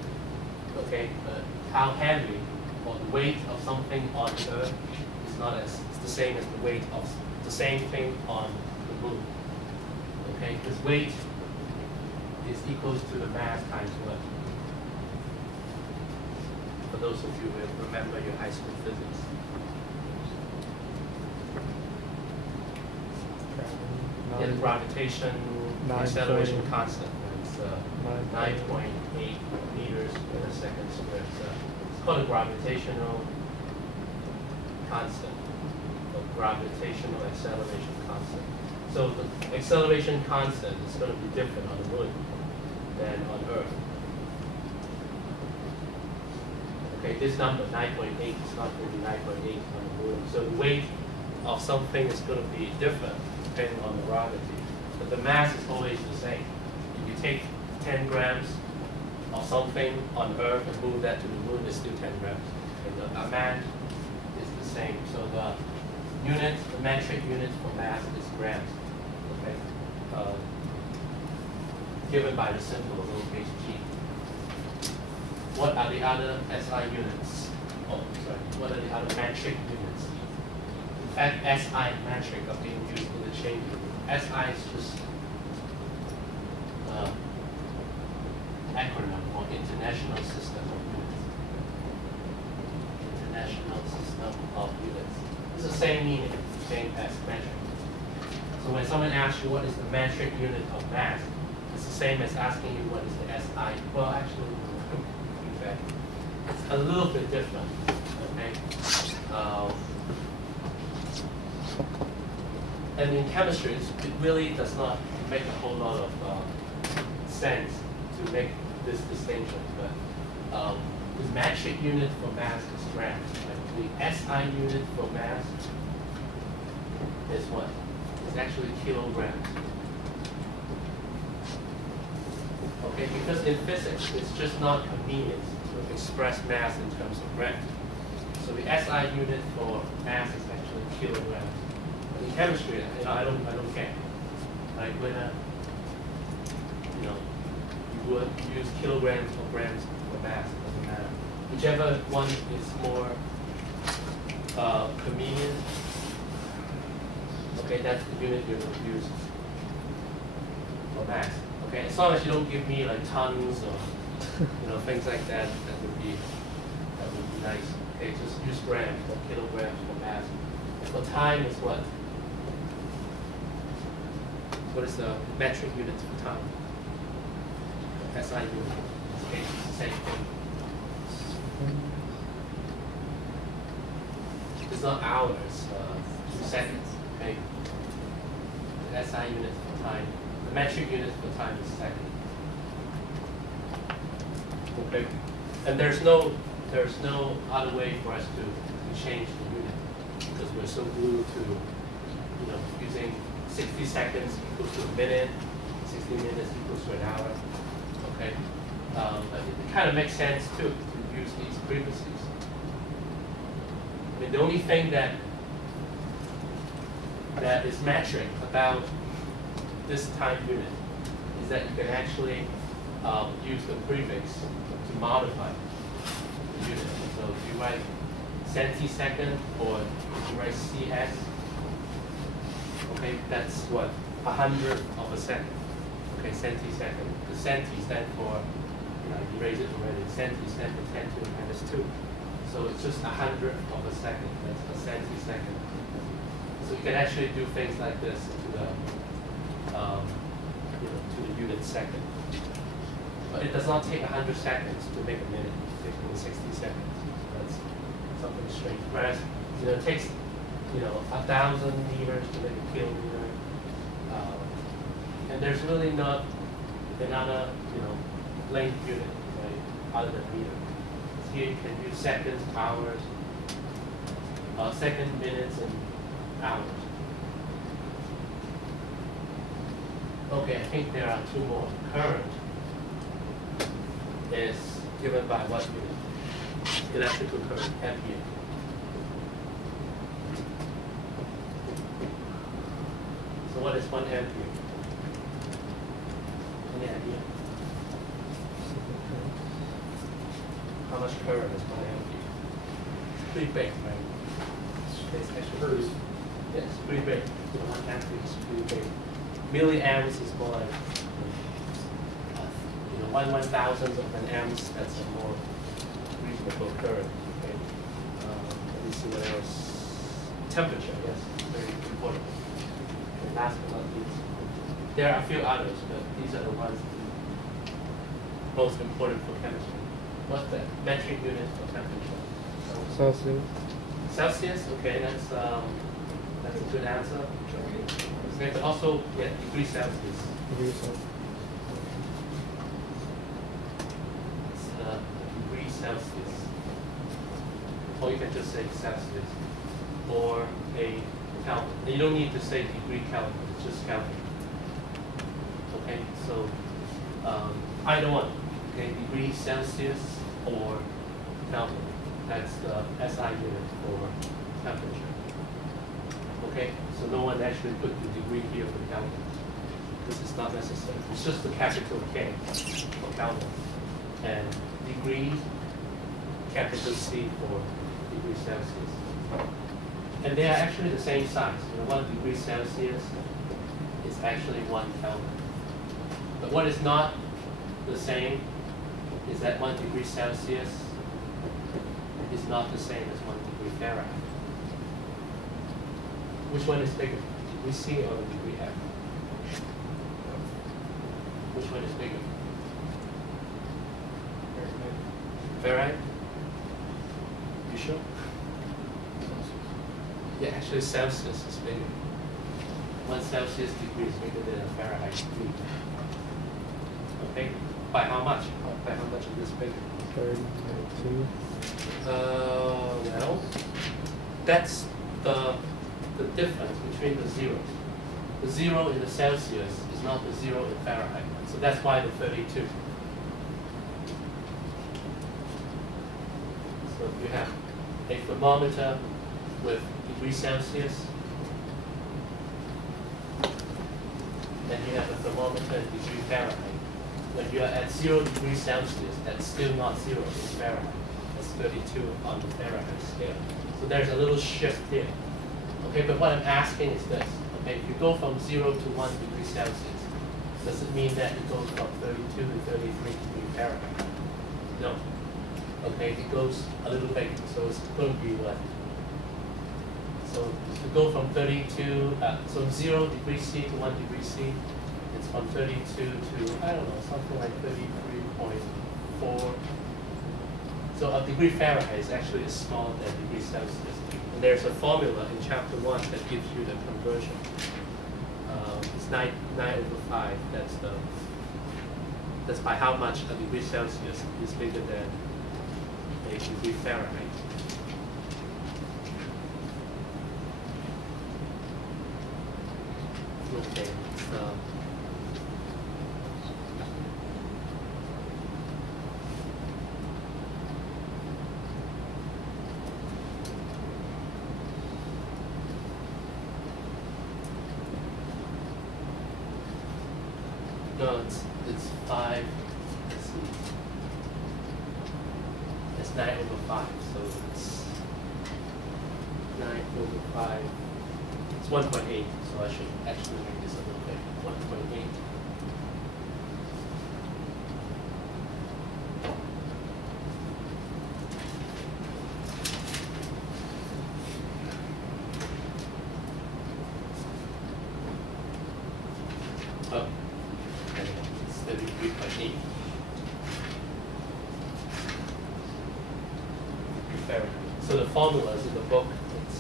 Okay, but how heavy or the weight of something on Earth is not as, it's the same as the weight of the same thing on the moon. Okay, because weight is equals to the mass times what? For those of you who remember your high school physics. In gravitation, acceleration constant. It's 9.8 meters per second squared. It's called a gravitational constant, or gravitational acceleration constant. So the acceleration constant is going to be different on the moon than on Earth. Okay, this number, 9.8, is not going to be 9.8 on the moon. So the weight of something is going to be different depending on the gravity. But the mass is always the same. If you take 10 grams of something on Earth and move that to the moon, it's still 10 grams. And the amount is the same. So the unit, the metric unit for mass is grams. Okay? Given by the symbol lowercase g. What are the other SI units? Oh, sorry. What are the other metric units? In fact, SI and metric are being used interchangeably. SI is just acronym for International System of Units. International System of Units. This is same meaning, same as metric. So when someone asks you what is the metric unit of mass, it's the same as asking you what is the SI. Well, actually, in fact, it's a little bit different. Okay. And in chemistry, it really does not make a whole lot of sense to make this distinction. But the metric unit for mass is grams. Right? The SI unit for mass is what? It's actually kilograms. Okay, because in physics, it's just not convenient to express mass in terms of grams. So the SI unit for mass is actually kilograms. But in chemistry, I don't care. Like when you would use kilograms or grams for mass, it doesn't matter. Whichever one is more convenient. Okay, that's the unit you will use for mass. Okay, as long as you don't give me like tons or things like that, that would be nice. Okay, just use grams or kilograms for mass. And for time is what? What is the metric unit for time? SI unit. Okay, it's the same thing. It's not hours, seconds. Okay. The SI unit for time. The metric unit for time is second. Okay. And there's no other way for us to change the unit because we're so glued to using 60 seconds equals to a minute, 60 minutes equals to an hour. Okay. But it kind of makes sense too to use these frequencies. I mean, the only thing that is metric about this time unit is that you can actually use the prefix to modify the unit. So if you write centisecond or if you write CS, okay, that's what? 100th of a second. Okay, centisecond. The centi stands for, you raise it already. Centi stands for 10 to the minus 2. So it's just 100th of a second. That's a centisecond. So you can actually do things like this to the unit second. But it does not take 100 seconds to make a minute. It takes 60 seconds. That's something strange. Whereas it takes 1,000 meters to make a kilometer. And there's really not another length unit, right, other than meter. Here you can use seconds, hours, second, minutes, and hours. Okay, I think there are two more. Current is given by what unit? Electrical current, ampere. So what is 1 ampere? Any idea? How much current is 1 ampere? It's pretty big, right? It's actually yes, pretty big. 1 ampere is pretty big. Milliamps is more like 1/1000th of an amps. That's a more reasonable current. Okay. Let me see what else. Temperature, yes, very important. And last but not least, there are a few others, but these are the ones most important for chemistry. What's the metric unit for temperature? Celsius. Celsius. Okay, that's a good answer. Okay, but also, yeah, degrees Celsius. Degrees Celsius. It's degrees Celsius. Or you can just say Celsius. Or a Kelvin. And you don't need to say degree Kelvin, it's just Kelvin. Okay, so either one. Okay, degrees Celsius or Kelvin. That's the SI unit for temperature. Okay, so no one actually put the degree here for Kelvin. This is not necessary. It's just the capital K for Kelvin. And degrees, capital C for degrees Celsius. And they are actually the same size. 1 degree Celsius is actually 1 Kelvin. But what is not the same is that 1 degree Celsius is not the same as 1 degree Fahrenheit. Which one is bigger? Degree C or degree F? Which one is bigger? Fahrenheit? You sure? Yeah, actually Celsius is bigger. 1 Celsius degree is bigger than a Fahrenheit degree. Okay? By how much? By how much is this bigger? 32. Well, that's the difference between the zeros. The 0 in the Celsius is not the 0 in Fahrenheit. So that's why the 32. So you have a thermometer with degree Celsius, and you have a thermometer in degree Fahrenheit. When you are at 0 degrees Celsius, that's still not 0 in Fahrenheit. That's 32 on the Fahrenheit scale. So there's a little shift here. Okay, but what I'm asking is this. Okay, if you go from 0 to 1 degree Celsius, does it mean that it goes from 32 to 33 degrees Fahrenheit? No. Okay, it goes a little bigger. So it's going to be what? So to go from 32, so 0 degrees C to 1 degree C, it's from 32 to, I don't know, something like 33.4. So a degree Fahrenheit is actually smaller than degree Celsius. And there's a formula in chapter 1 that gives you the conversion. It's 9 over 5. That's by how much a degree Celsius is bigger than a degree Fahrenheit. Okay. No, it's 5. Let's see. It's 9 over 5, so it's 9 over 5. It's 1.8, so I should actually make this a little bit. 1.8. Oh, okay, it's 33.8. So the formulas in the book, it's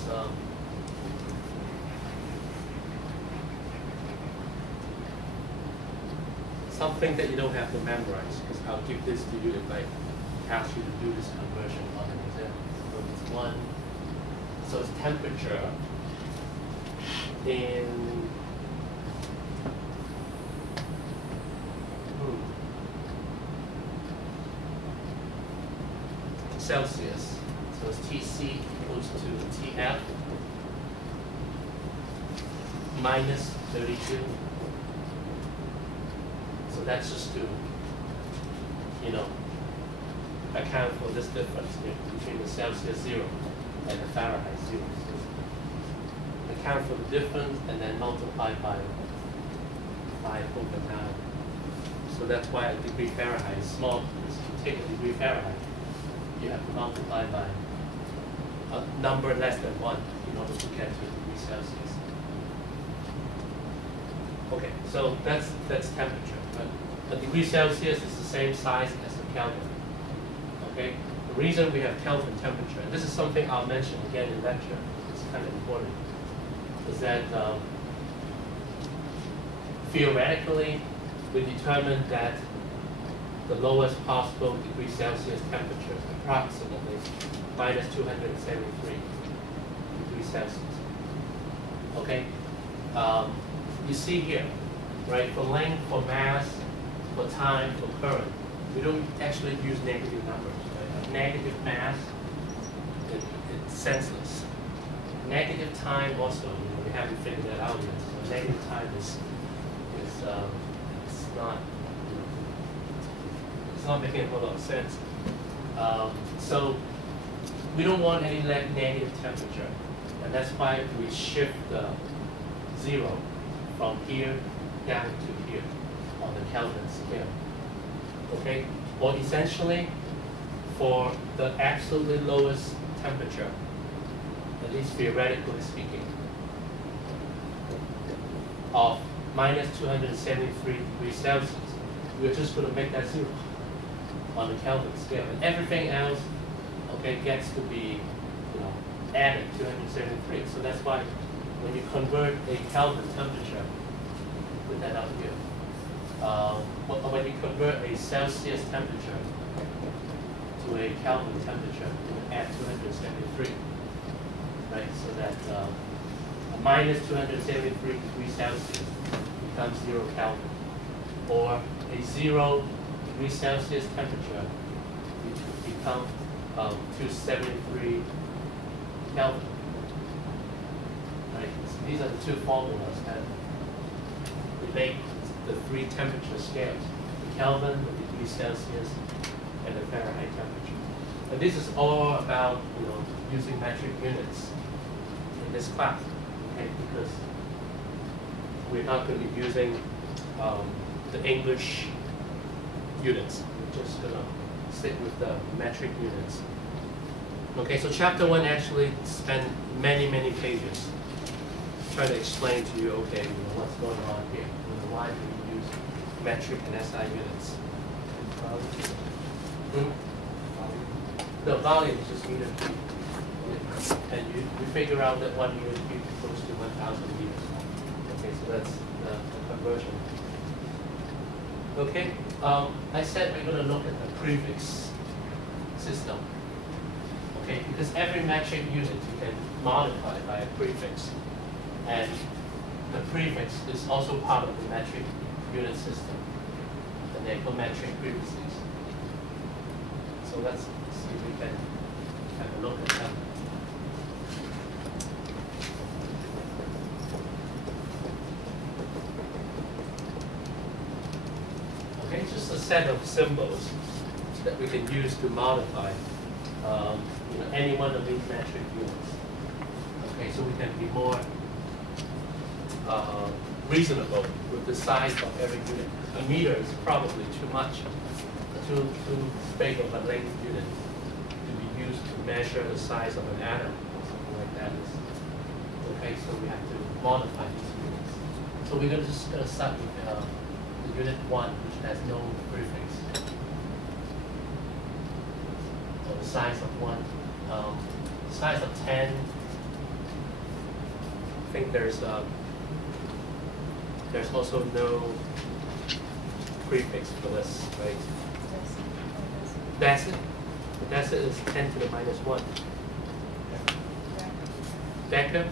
something that you don't have to memorize, because I'll give this to you if I ask you to do this conversion on an exam. So it's 1, so it's temperature in Celsius. So it's Tc equals to Tf minus 32. So that's just to, account for this difference here between the Celsius 0 and the Fahrenheit 0. So account for the difference and then multiply by 5 over 9. So that's why a degree Fahrenheit is small, because if you take a degree Fahrenheit, you have to multiply by a number less than 1 in order to get to a degree Celsius. Okay, so that's temperature. But a degree Celsius is the same size as the Kelvin. Okay, the reason we have Kelvin temperature, and this is something I'll mention again in lecture, it's kind of important, is that theoretically we determined that the lowest possible degree Celsius temperature is approximately minus 273 degrees Celsius. Okay, you see here, right? For length, for mass, for time, for current, we don't actually use negative numbers. Right? A negative mass, it's senseless. Negative time also, we haven't figured that out yet. So negative time is it's not making a whole lot of sense. So we don't want any negative temperature, and that's why we shift the 0 from here down to here on the Kelvin scale. Okay, or essentially for the absolutely lowest temperature, at least theoretically speaking, of minus 273 degrees Celsius, we're just going to make that 0 on the Kelvin scale. And everything else, okay, gets to be, added 273. So that's why when you convert a Kelvin temperature, put that up here. When you convert a Celsius temperature to a Kelvin temperature, you add 273, right? So that a minus 273 degrees Celsius becomes 0 Kelvin, or a 0 degrees Celsius temperature becomes 273 Kelvin. Right? So these are the two formulas that relate the three temperature scales: the Kelvin, the degrees Celsius, and the Fahrenheit temperature. And this is all about using metric units in this class, okay? Because we're not going to be using the English units. We're just going to stick with the metric units. Okay, so chapter 1 actually spent many, many pages trying to explain to you, okay, what's going on here. Why do we use metric and SI units? The volume is just meter cube. And you figure out that 1 meter cube is close to 1,000 liters. Okay, so that's the conversion. Okay, I said we're going to look at the prefix system. Okay, because every metric unit you can modify by a prefix. And the prefix is also part of the metric unit system, the metric prefixes. So let's see if we can have a look at that. Okay, just a set of symbols that we can use to modify any one of these metric units. Okay, so we can be more reasonable with the size of every unit. A meter is probably too much, too big of a length unit to be used to measure the size of an atom or something like that. Okay, so we have to modify these units. So we're just going to start with the unit 1, which has no prefix. So the size of 1, size of 10. I think there's also no prefix for this, right? That's it. That's it is 10 to the minus 1. Deca?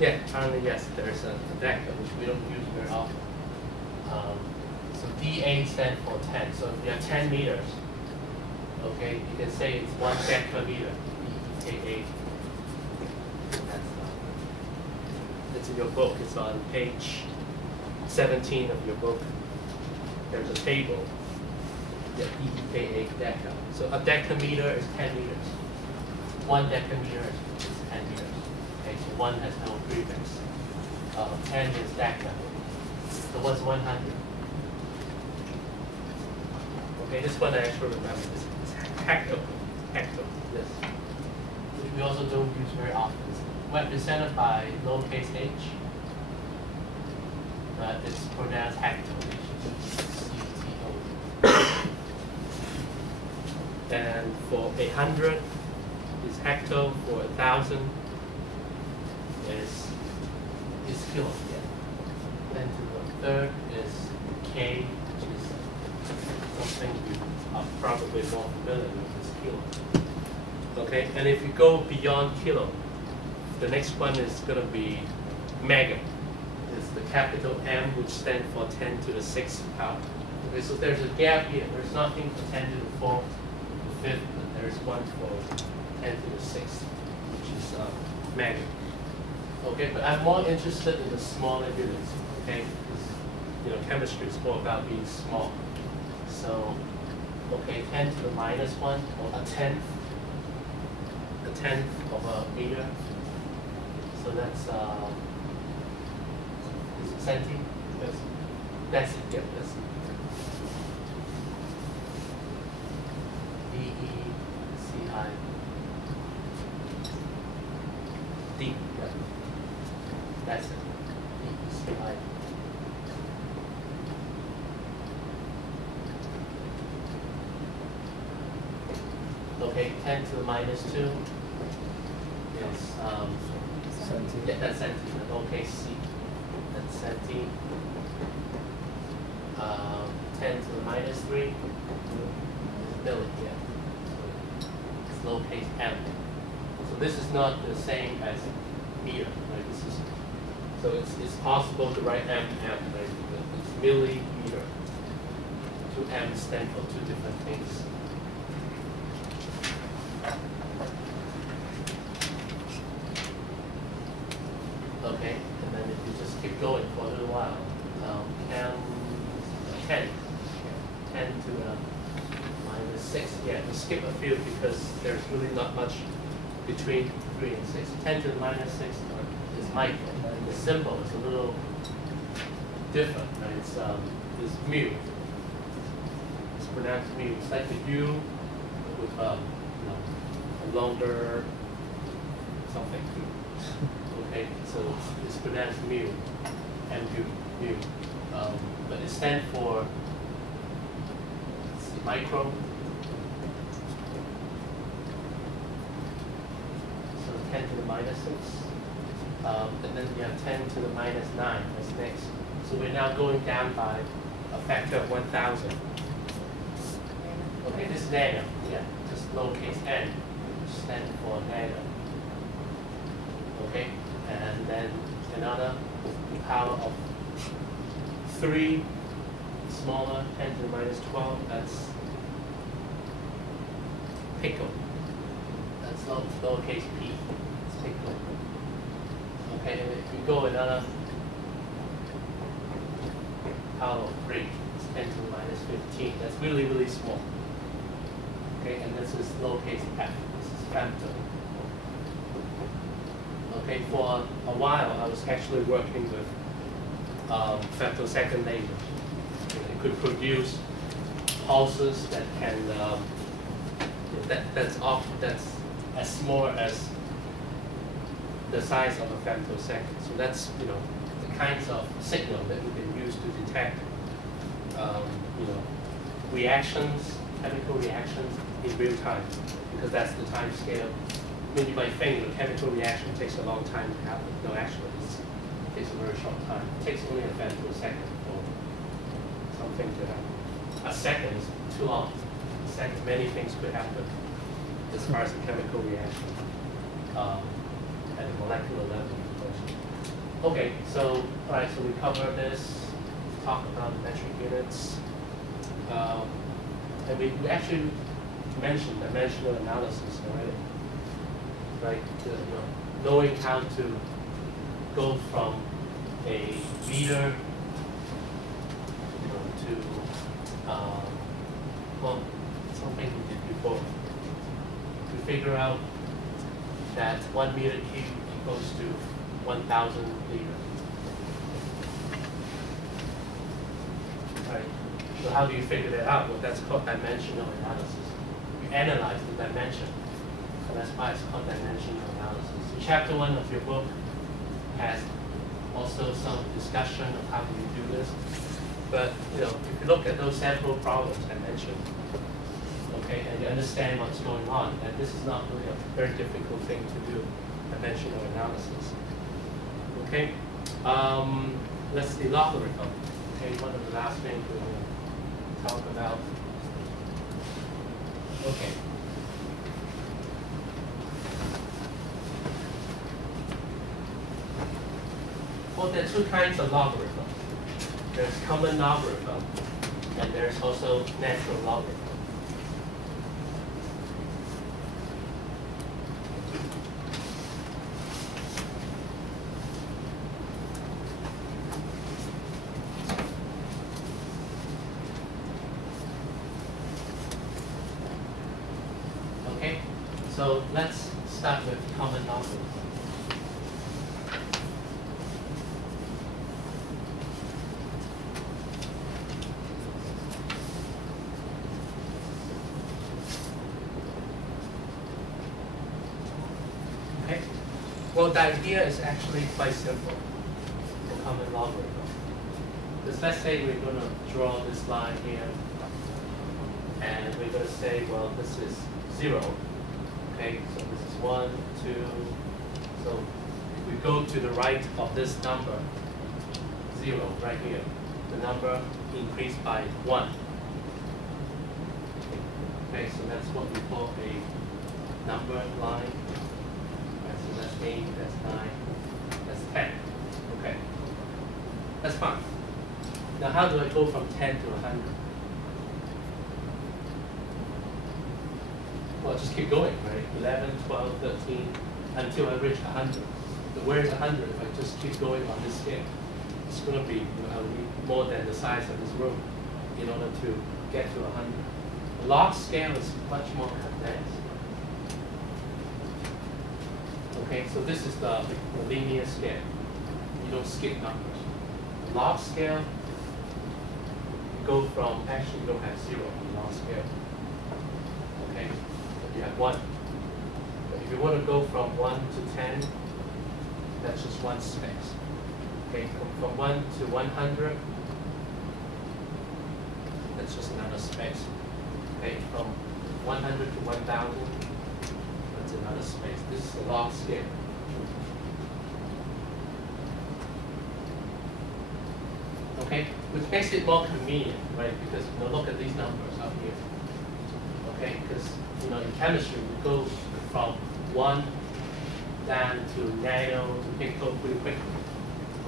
Yeah, currently yes, there's a deca, which we don't use very often. So dA stands for 10. So if you have 10 meters, okay, you can say it's 1 decameter, DEKA. It's in your book. It's on page 17 of your book. There's a table. Yeah, DEKA deca. So a decameter is 10 meters. 1 decameter is 10 meters. Okay, so 1 has no prefix. 10 is deca. So what's 100? Okay, this one I actually remember. This is hecto. Hecto. Yes. Which we also don't use very often. Represented by lowercase h, but it's pronounced hecto. And for 100 is hecto. For 1,000 is kilo. Yeah. Then to the third is k, which is something you are probably more familiar with, is kilo. Okay, and if you go beyond kilo, the next one is going to be mega. It's the capital M, which stands for 10 to the 6th power. Okay, so there's a gap here. There's nothing for 10 to the 4th, the 5th, but there's one for 10 to the 6th, which is mega. Okay, but I'm more interested in the smaller units. Okay, because chemistry is all about being small. So, okay, 10 to the minus 1, or a tenth of a meter. So that's is it centi? Yes. That's it. Yeah, that's it. DECI. D. Yeah. That's it. Slide. Okay, 10 to the minus 2 is, Centi. yeah, that's centi. Okay, C. That's centi. 10 to the minus 3 is milli, yeah. So it's lowercase m. So this is not the same as meter, right? This is, so it's possible to write m, right? It's millimeter. Two m stand for two different things. Okay, and then if you just keep going for a little while, 10 to the minus 6. Yeah, we skip a few because there's really not much between 3 and 6. 10 to the minus 6 is micro. The symbol is a little different, right? It's mu. It's pronounced mu. It's like the U with a longer something. Okay, so it's pronounced mu, mu. But it stands for micro. So 10 to the minus 6. And then we have 10 to the minus 9 as next. So we're now going down by a factor of 1,000. Okay, this is nano. Yeah, just lowercase n, which stands for nano. Okay, and then another power of 3 smaller, 10 to the minus 12, that's pico. That's lowercase p, it's pico. Okay, and if you go another power of 3, it's 10 to the minus 15. That's really, really small. Okay, and this is lowercase f, this is femto. Okay, for a while I was actually working with femtosecond lasers. It could produce pulses that can that's as small as the size of a femtosecond. So that's the kinds of signal that we can use to detect reactions, chemical reactions in real time, because that's the time scale. When you might think a chemical reaction takes a long time to happen. No, actually, it takes a very short time. It takes only a femtosecond for something to happen. A second is too long. A second, many things could happen as far as a chemical reaction at a molecular level. Okay, so all right, so we covered this. Talk about metric units, and we actually mentioned dimensional analysis already. Right, knowing how to go from a meter to well, something we did before. To figure out that 1 meter cube equals to 1,000 liters. Right. So how do you figure that out? Well, that's called dimensional analysis. You analyze the dimension. So that's why it's called dimensional analysis. So chapter 1 of your book has also some discussion of how do you do this. But if you look at those sample problems I mentioned, okay, and you understand what's going on, and this is not really a very difficult thing to do, dimensional analysis. Okay, let's see, logarithm. Okay, one of the last things we will talk about. Okay. Well, there are two kinds of logarithm. There's common logarithm, and there's also natural logarithm. Okay, so let's start with common logarithm. Well, the idea is actually quite simple in common logarithm. Because let's say we're going to draw this line here, and we're going to say, well, this is 0. Okay, so this is 1, 2. So if we go to the right of this number, 0 right here, the number increased by 1. Okay, so that's what we call a number line. Right, so that's 8, that's 9, that's 10. Okay, that's fine. Now how do I go from 10 to 100? Well, just keep going, right? 11, 12, 13, until I reach 100. So where is 100 if I just keep going on this scale? It's going to be, I will need more than the size of this room in order to get to 100. The log scale is much more condensed. Okay, so this is the linear scale. You don't skip numbers. The log scale, you go from, actually you don't have 0 on the log scale. Okay, but you have 1. But if you want to go from 1 to 10, that's just one space. Okay, from 1 to 100, that's just another space. Okay, from 100 to 1,000, that's another space. This is a log scale. Okay, which makes it more convenient, right? Because look at these numbers up here. Okay, because in chemistry we go from 1 down to nano to pico pretty quickly.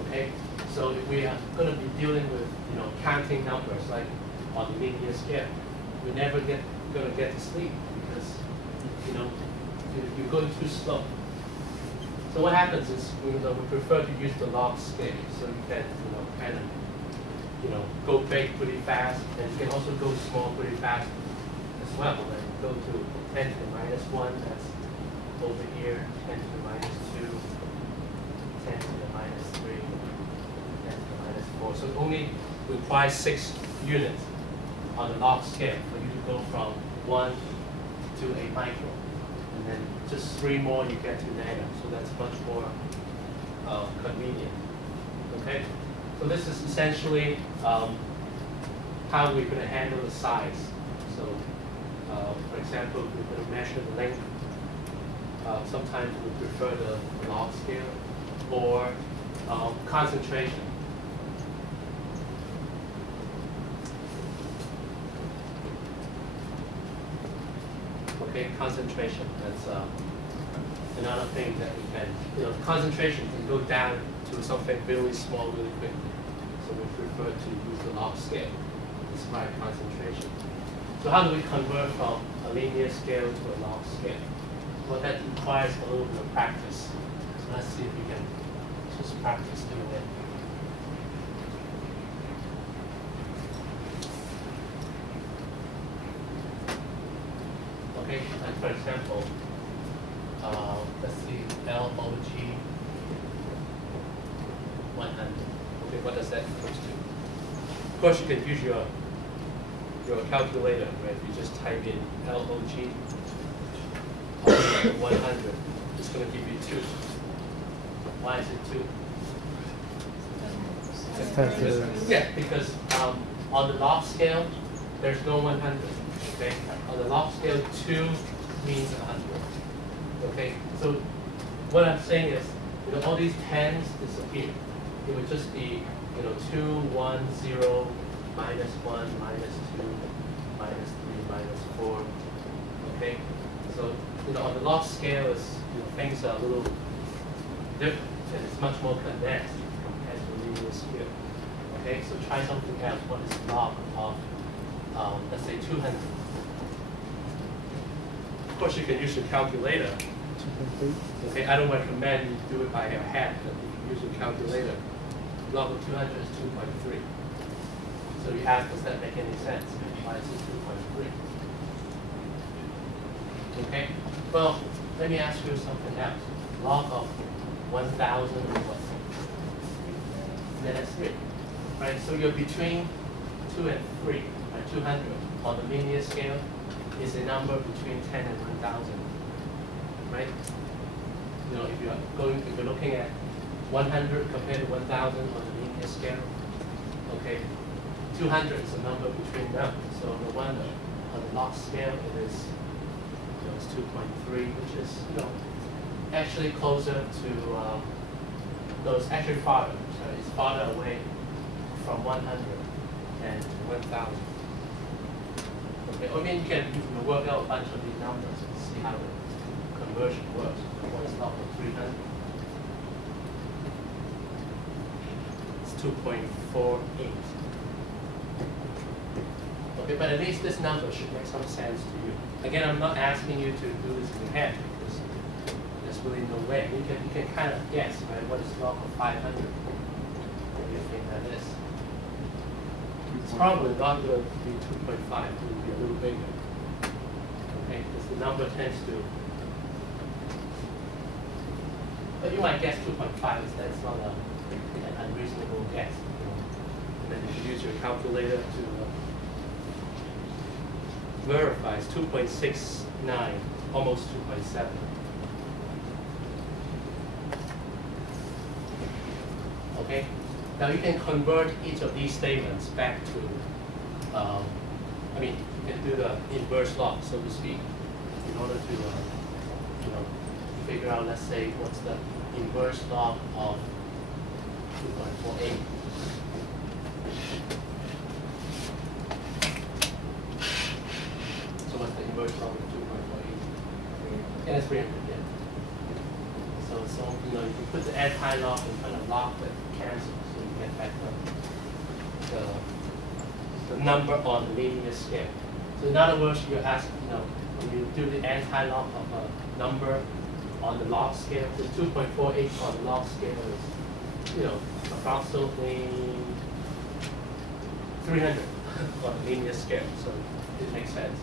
Okay, so if we are going to be dealing with counting numbers like on the linear scale, we're never going to get to sleep because you're going too slow. So what happens is we prefer to use the log scale, so you can kind of go big pretty fast, and you can also go small pretty fast as well. Like go to 10 to the minus 1, that's over here, 10 to the minus 2, 10 to the minus 3, 10 to the minus 4. So it only requires 6 units on the log scale for you to go from 1 to a micro. And then just 3 more you get to nano. So that's much more convenient. Okay? So this is essentially how we're going to handle the size. So for example, we're going to measure the length. Sometimes we prefer the log scale or concentration. Okay, concentration. That's another thing that we can, concentration can go down to something really small really quickly. So we prefer to use the log scale to describe concentration. So how do we convert from a linear scale to a log scale? Well, that requires a little bit of practice. So let's see if we can just practice doing it. Okay, and for example, let's see, L over G 100. Okay, what does that equal to? Of course, you can use your calculator, right? You just type in LOG 100. It's going to give you 2. Why is it 2? Yeah, because on the log scale, there's no 100. Okay, on the log scale, 2 means 100. Okay, so what I'm saying is, all these 10s disappear. It would just be, 2, 1, 0, minus 1, minus 2, minus 3, minus 4. Okay, so on the log scale, is things are a little different, and it's much more condensed compared to linear scale. Okay, so try something else. What is log of, let's say, 200? Of course, you can use your calculator. Okay, I don't recommend you do it by your hand, but you can use your calculator. Log of 200 is 2.3. So you ask, does that make any sense? Why is it 2.3? Okay, well, let me ask you something else. Log of 1,000 is what? Then that's 3. Right, so you're between 2 and 3, right? 200 on the linear scale is a number between 10 and 1,000, right? If you're looking at 100 compared to 1,000 on the linear scale. Okay, 200 is a number between them. So no wonder on the log scale it is, it's 2.3, which is, actually closer to, no, it's actually farther. So it's farther away from 100 than 1,000. Okay, I mean, you can work out a bunch of these numbers and see how the conversion works. What is log of 300? It's 2.48. Okay, but at least this number should make some sense to you. Again, I'm not asking you to do this in your head because there's really no way. You can kind of guess, right? What is log of 500? What do you think that is? It's probably not going to be 2.5. It will be a little bigger. Okay, because the number tends to. But you might guess 2.5. That's not an unreasonable guess. And then you should use your calculator to verify. It's 2.69, almost 2.7. Okay. Now you can convert each of these statements back to, I mean, you can do the inverse log, so to speak, in order to, figure out, let's say, what's the inverse log of 2.48. So what's the inverse log of 2.48? And it's 300 again. So you can put the anti-log in front of log that cancels. Get back the number on the linear scale. So in other words, you're asking, when you do the anti-log of a number on the log scale, the 2.48 on the log scale is, approximately 300 on the linear scale. So it makes sense.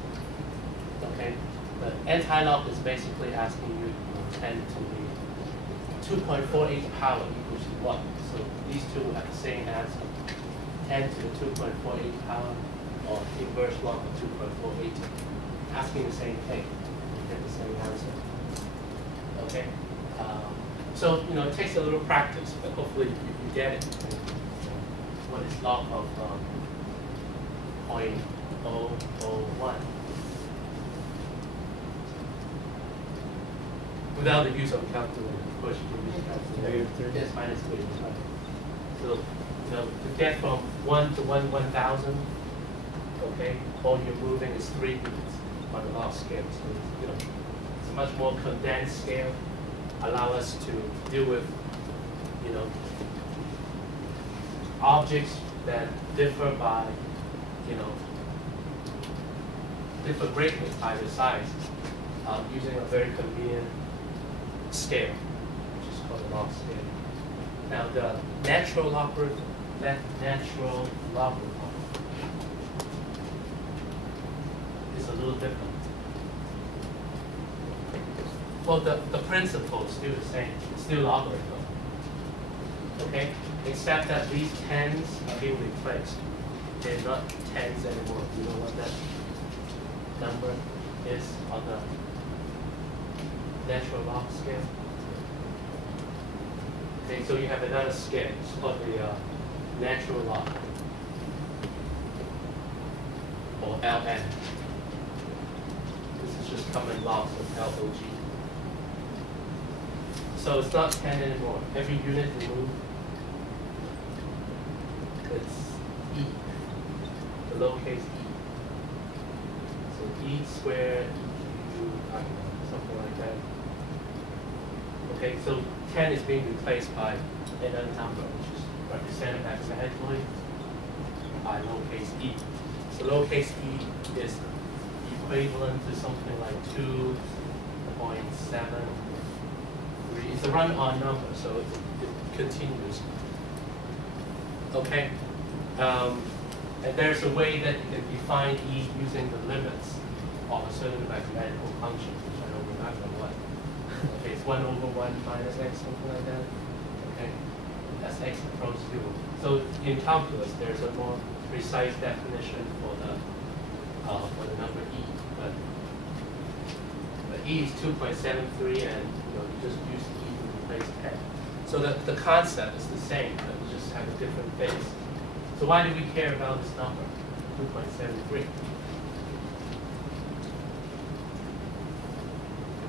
Okay, the anti-log is basically asking you, 10 to the 2.48 power equals to 1. So these two have the same answer, 10 to the 2.48 power, or inverse log of 2.48, asking the same thing, get the same answer. Okay, so it takes a little practice, but hopefully you get it. What is log of 0.001? Without the use of a calculator, of course you can use a calculator. Yes, minus 3. Right. So, to get from 1 to 1,000, okay, all you're moving is 3 units on the log scale. So, it's a much more condensed scale, allow us to deal with, objects that differ by, differ greatly by their size, using a very convenient scale, which is called the log scale. Now the natural logarithm, is a little different. Well, the principle is still the same. It's still logarithm. Okay? Except that these tens are being replaced. They're not tens anymore. You know what that number is on the natural log scale? Okay, so you have another scale. It's called the natural log, or Ln. This is just common logs of log. So it's not 10 anymore. Every unit we move, it's e, the lowercase e. So e squared, I don't know, something like that. Okay, so 10 is being replaced by another number, which is represented hexagonally by lowercase e. So lowercase e is equivalent to something like 2.73. It's a run-on number, so it continues. Okay, and there's a way that you can define e using the limits of a certain mathematical function, which I don't remember what. Okay, it's 1 over 1 minus x, something like that. Okay, as x approaches 0. So in calculus, there's a more precise definition for the number e, but e is 2.73, and you just use e to replace 10. So the concept is the same, but we just have a different base. So why do we care about this number, 2.73?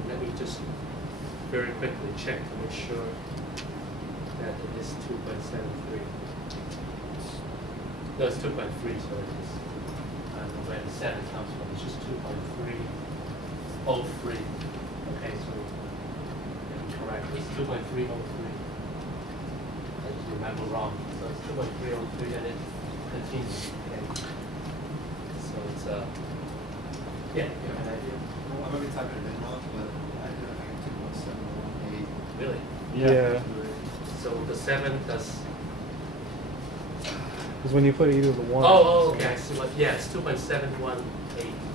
Let me just very quickly check to make sure that it is 2.73. No, it's 2.3, so it is. I don't know where the 7 comes from. It's just 2.303. Okay, so correct. It's 2.303. I just remember wrong. So it's 2.303 and it continues. Okay. So it's yeah, you have an idea? Well, I might be typing it in wrong, but I do think 2.718. Really? Yeah. So the 7 does. Because when you put either the one. Oh, okay. I see what. Yeah, it's 2.718.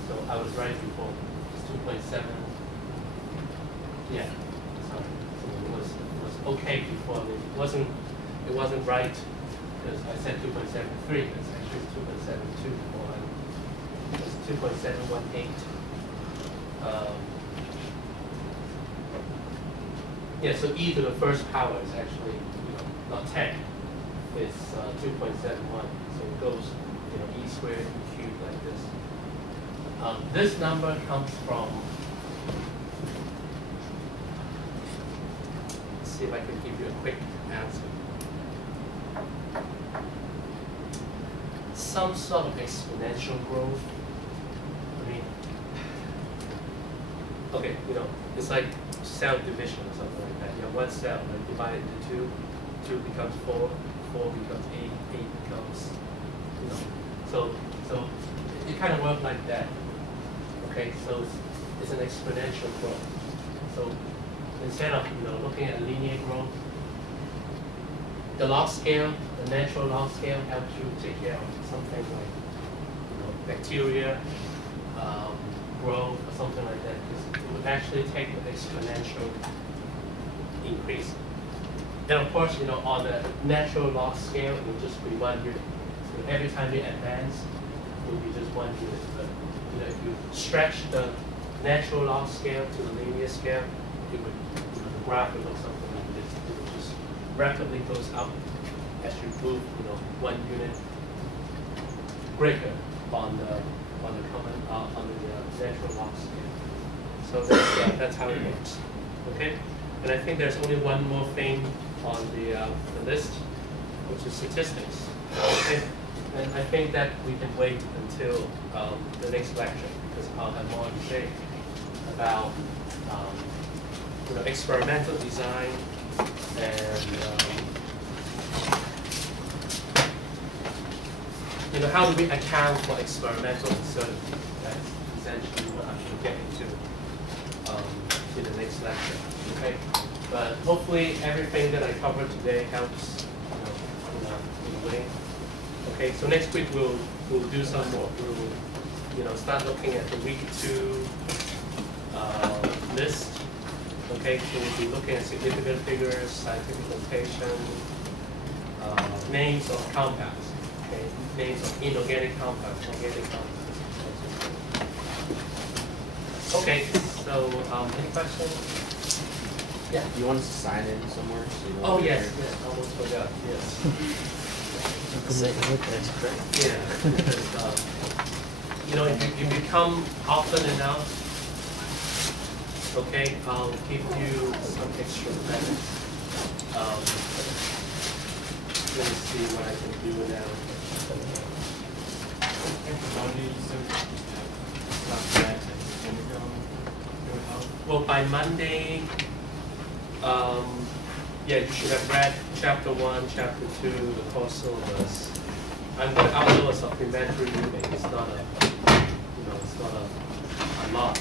So I was right before. It's 2.7. Yeah. Sorry. So it was okay before. It wasn't right because I said 2.73. It's actually 2.72 before. It's 2.718. Yeah. So e to the first power is actually not 10. It's 2.71, so it goes, e squared, e cubed like this. This number comes from, let's see if I can give you a quick answer. Some sort of exponential growth. I mean, okay, it's like cell division or something like that. You have one cell, like divide it into 2 becomes 4. 4 becomes 8, 8 becomes, so it kind of works like that. Okay, so it's an exponential growth. So instead of looking at linear growth, the log scale, the natural log scale helps you take care of something like bacteria growth or something like that. Because it would actually take an exponential increase. And of course, on the natural log scale, it will just be 1 unit. So every time you advance, it will be just 1 unit. But if you stretch the natural log scale to the linear scale, it would, the graph would look something like this. It would just rapidly goes up as you move, 1 unit greater on the natural log scale. So that's how it works. Okay, and I think there's only one more thing on the list, which is statistics. Okay? And I think that we can wait until the next lecture because I'll have more to say about experimental design and how do we account for experimental uncertainty. That's essentially what I'm going to get into in the next lecture. Okay. But hopefully everything that I covered today helps in a way. Okay, so next week we'll do some more. We'll start looking at the week 2 list. Okay, so we'll be looking at significant figures, scientific notation, names of compounds. Okay, names of inorganic compounds, organic compounds. Okay, so any questions? Yeah. Do you want us to sign in somewhere? So you know Oh yes, almost forgot. Yes. That's great. Yeah. Because, if you come often enough, okay, I'll give you some extra credits. Let me see what I can do now. Well, by Monday, yeah, you should have read chapter 1, chapter 2, the course syllabus. I'm going to upload a supplementary reading. It's not it's not a lot.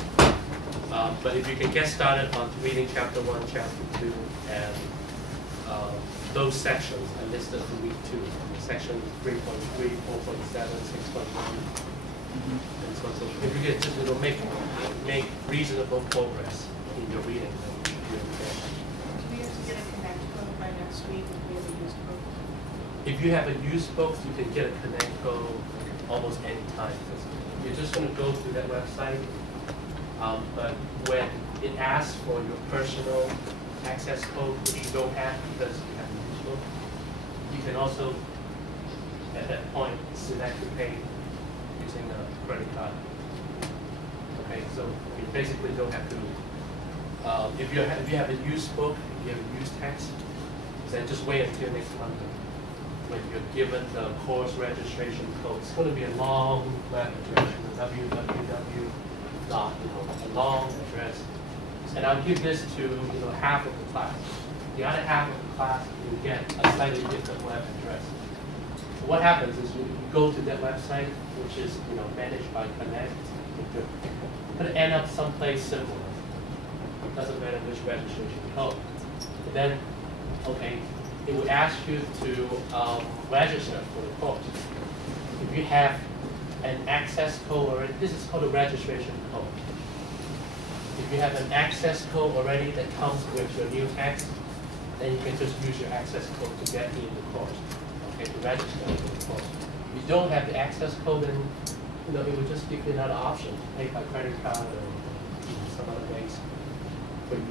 But if you can get started on reading chapter 1, chapter 2, and those sections I listed for week 2, section 3.3, 4.7, 6.1. And so on. So if you get just make reasonable progress in your reading, then you should be okay. Do we have to get a connect code by next week if we have a used book? If you have a used book, you can get a connect code almost any time. You're just going to go to that website, but when it asks for your personal access code which you don't have because you have a use book. You can also, at that point, select to pay using a credit card. Okay, so you basically don't have to. If you have a used book, if you have a used text, then just wait until next month when you're given the course registration code. It's going to be a long web address, www. Dot, a long address, and I'll give this to half of the class. The other half of the class will get a slightly different web address. So what happens is you go to that website, which is managed by Connect. It's going to end up someplace similar. It doesn't matter which registration code. And then, okay, it will ask you to register for the course. If you have an access code already, this is called a registration code. If you have an access code already that comes with your new text, then you can just use your access code to get in the course, okay, to register for the course. If you don't have the access code, then it will just give you another option, pay by credit card or some other ways for you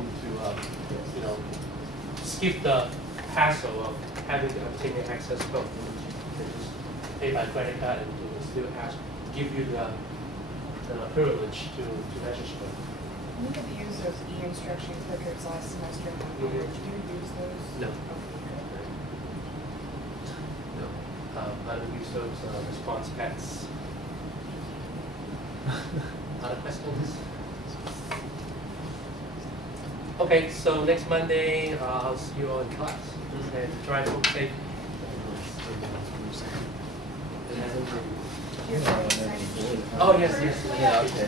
to skip the hassle of having to obtain an access code. You can just pay by credit card and still give you the privilege to register. We have used those e-instruction clickers last semester in my college. Do you use those? No. Okay. No. I don't use those response packs. Other questions? Okay, so next Monday I'll see you all in class. And drive home safe. Oh, yes. Yeah, okay.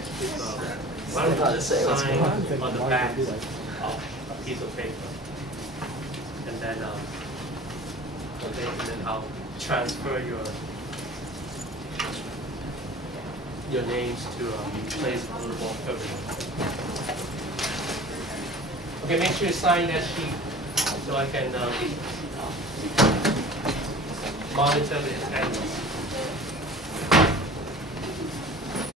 Why don't you just sign on. on the back of a piece of paper, and then I'll transfer your names to place a little more permanent. Okay, make sure you sign that sheet so I can monitor the attendance.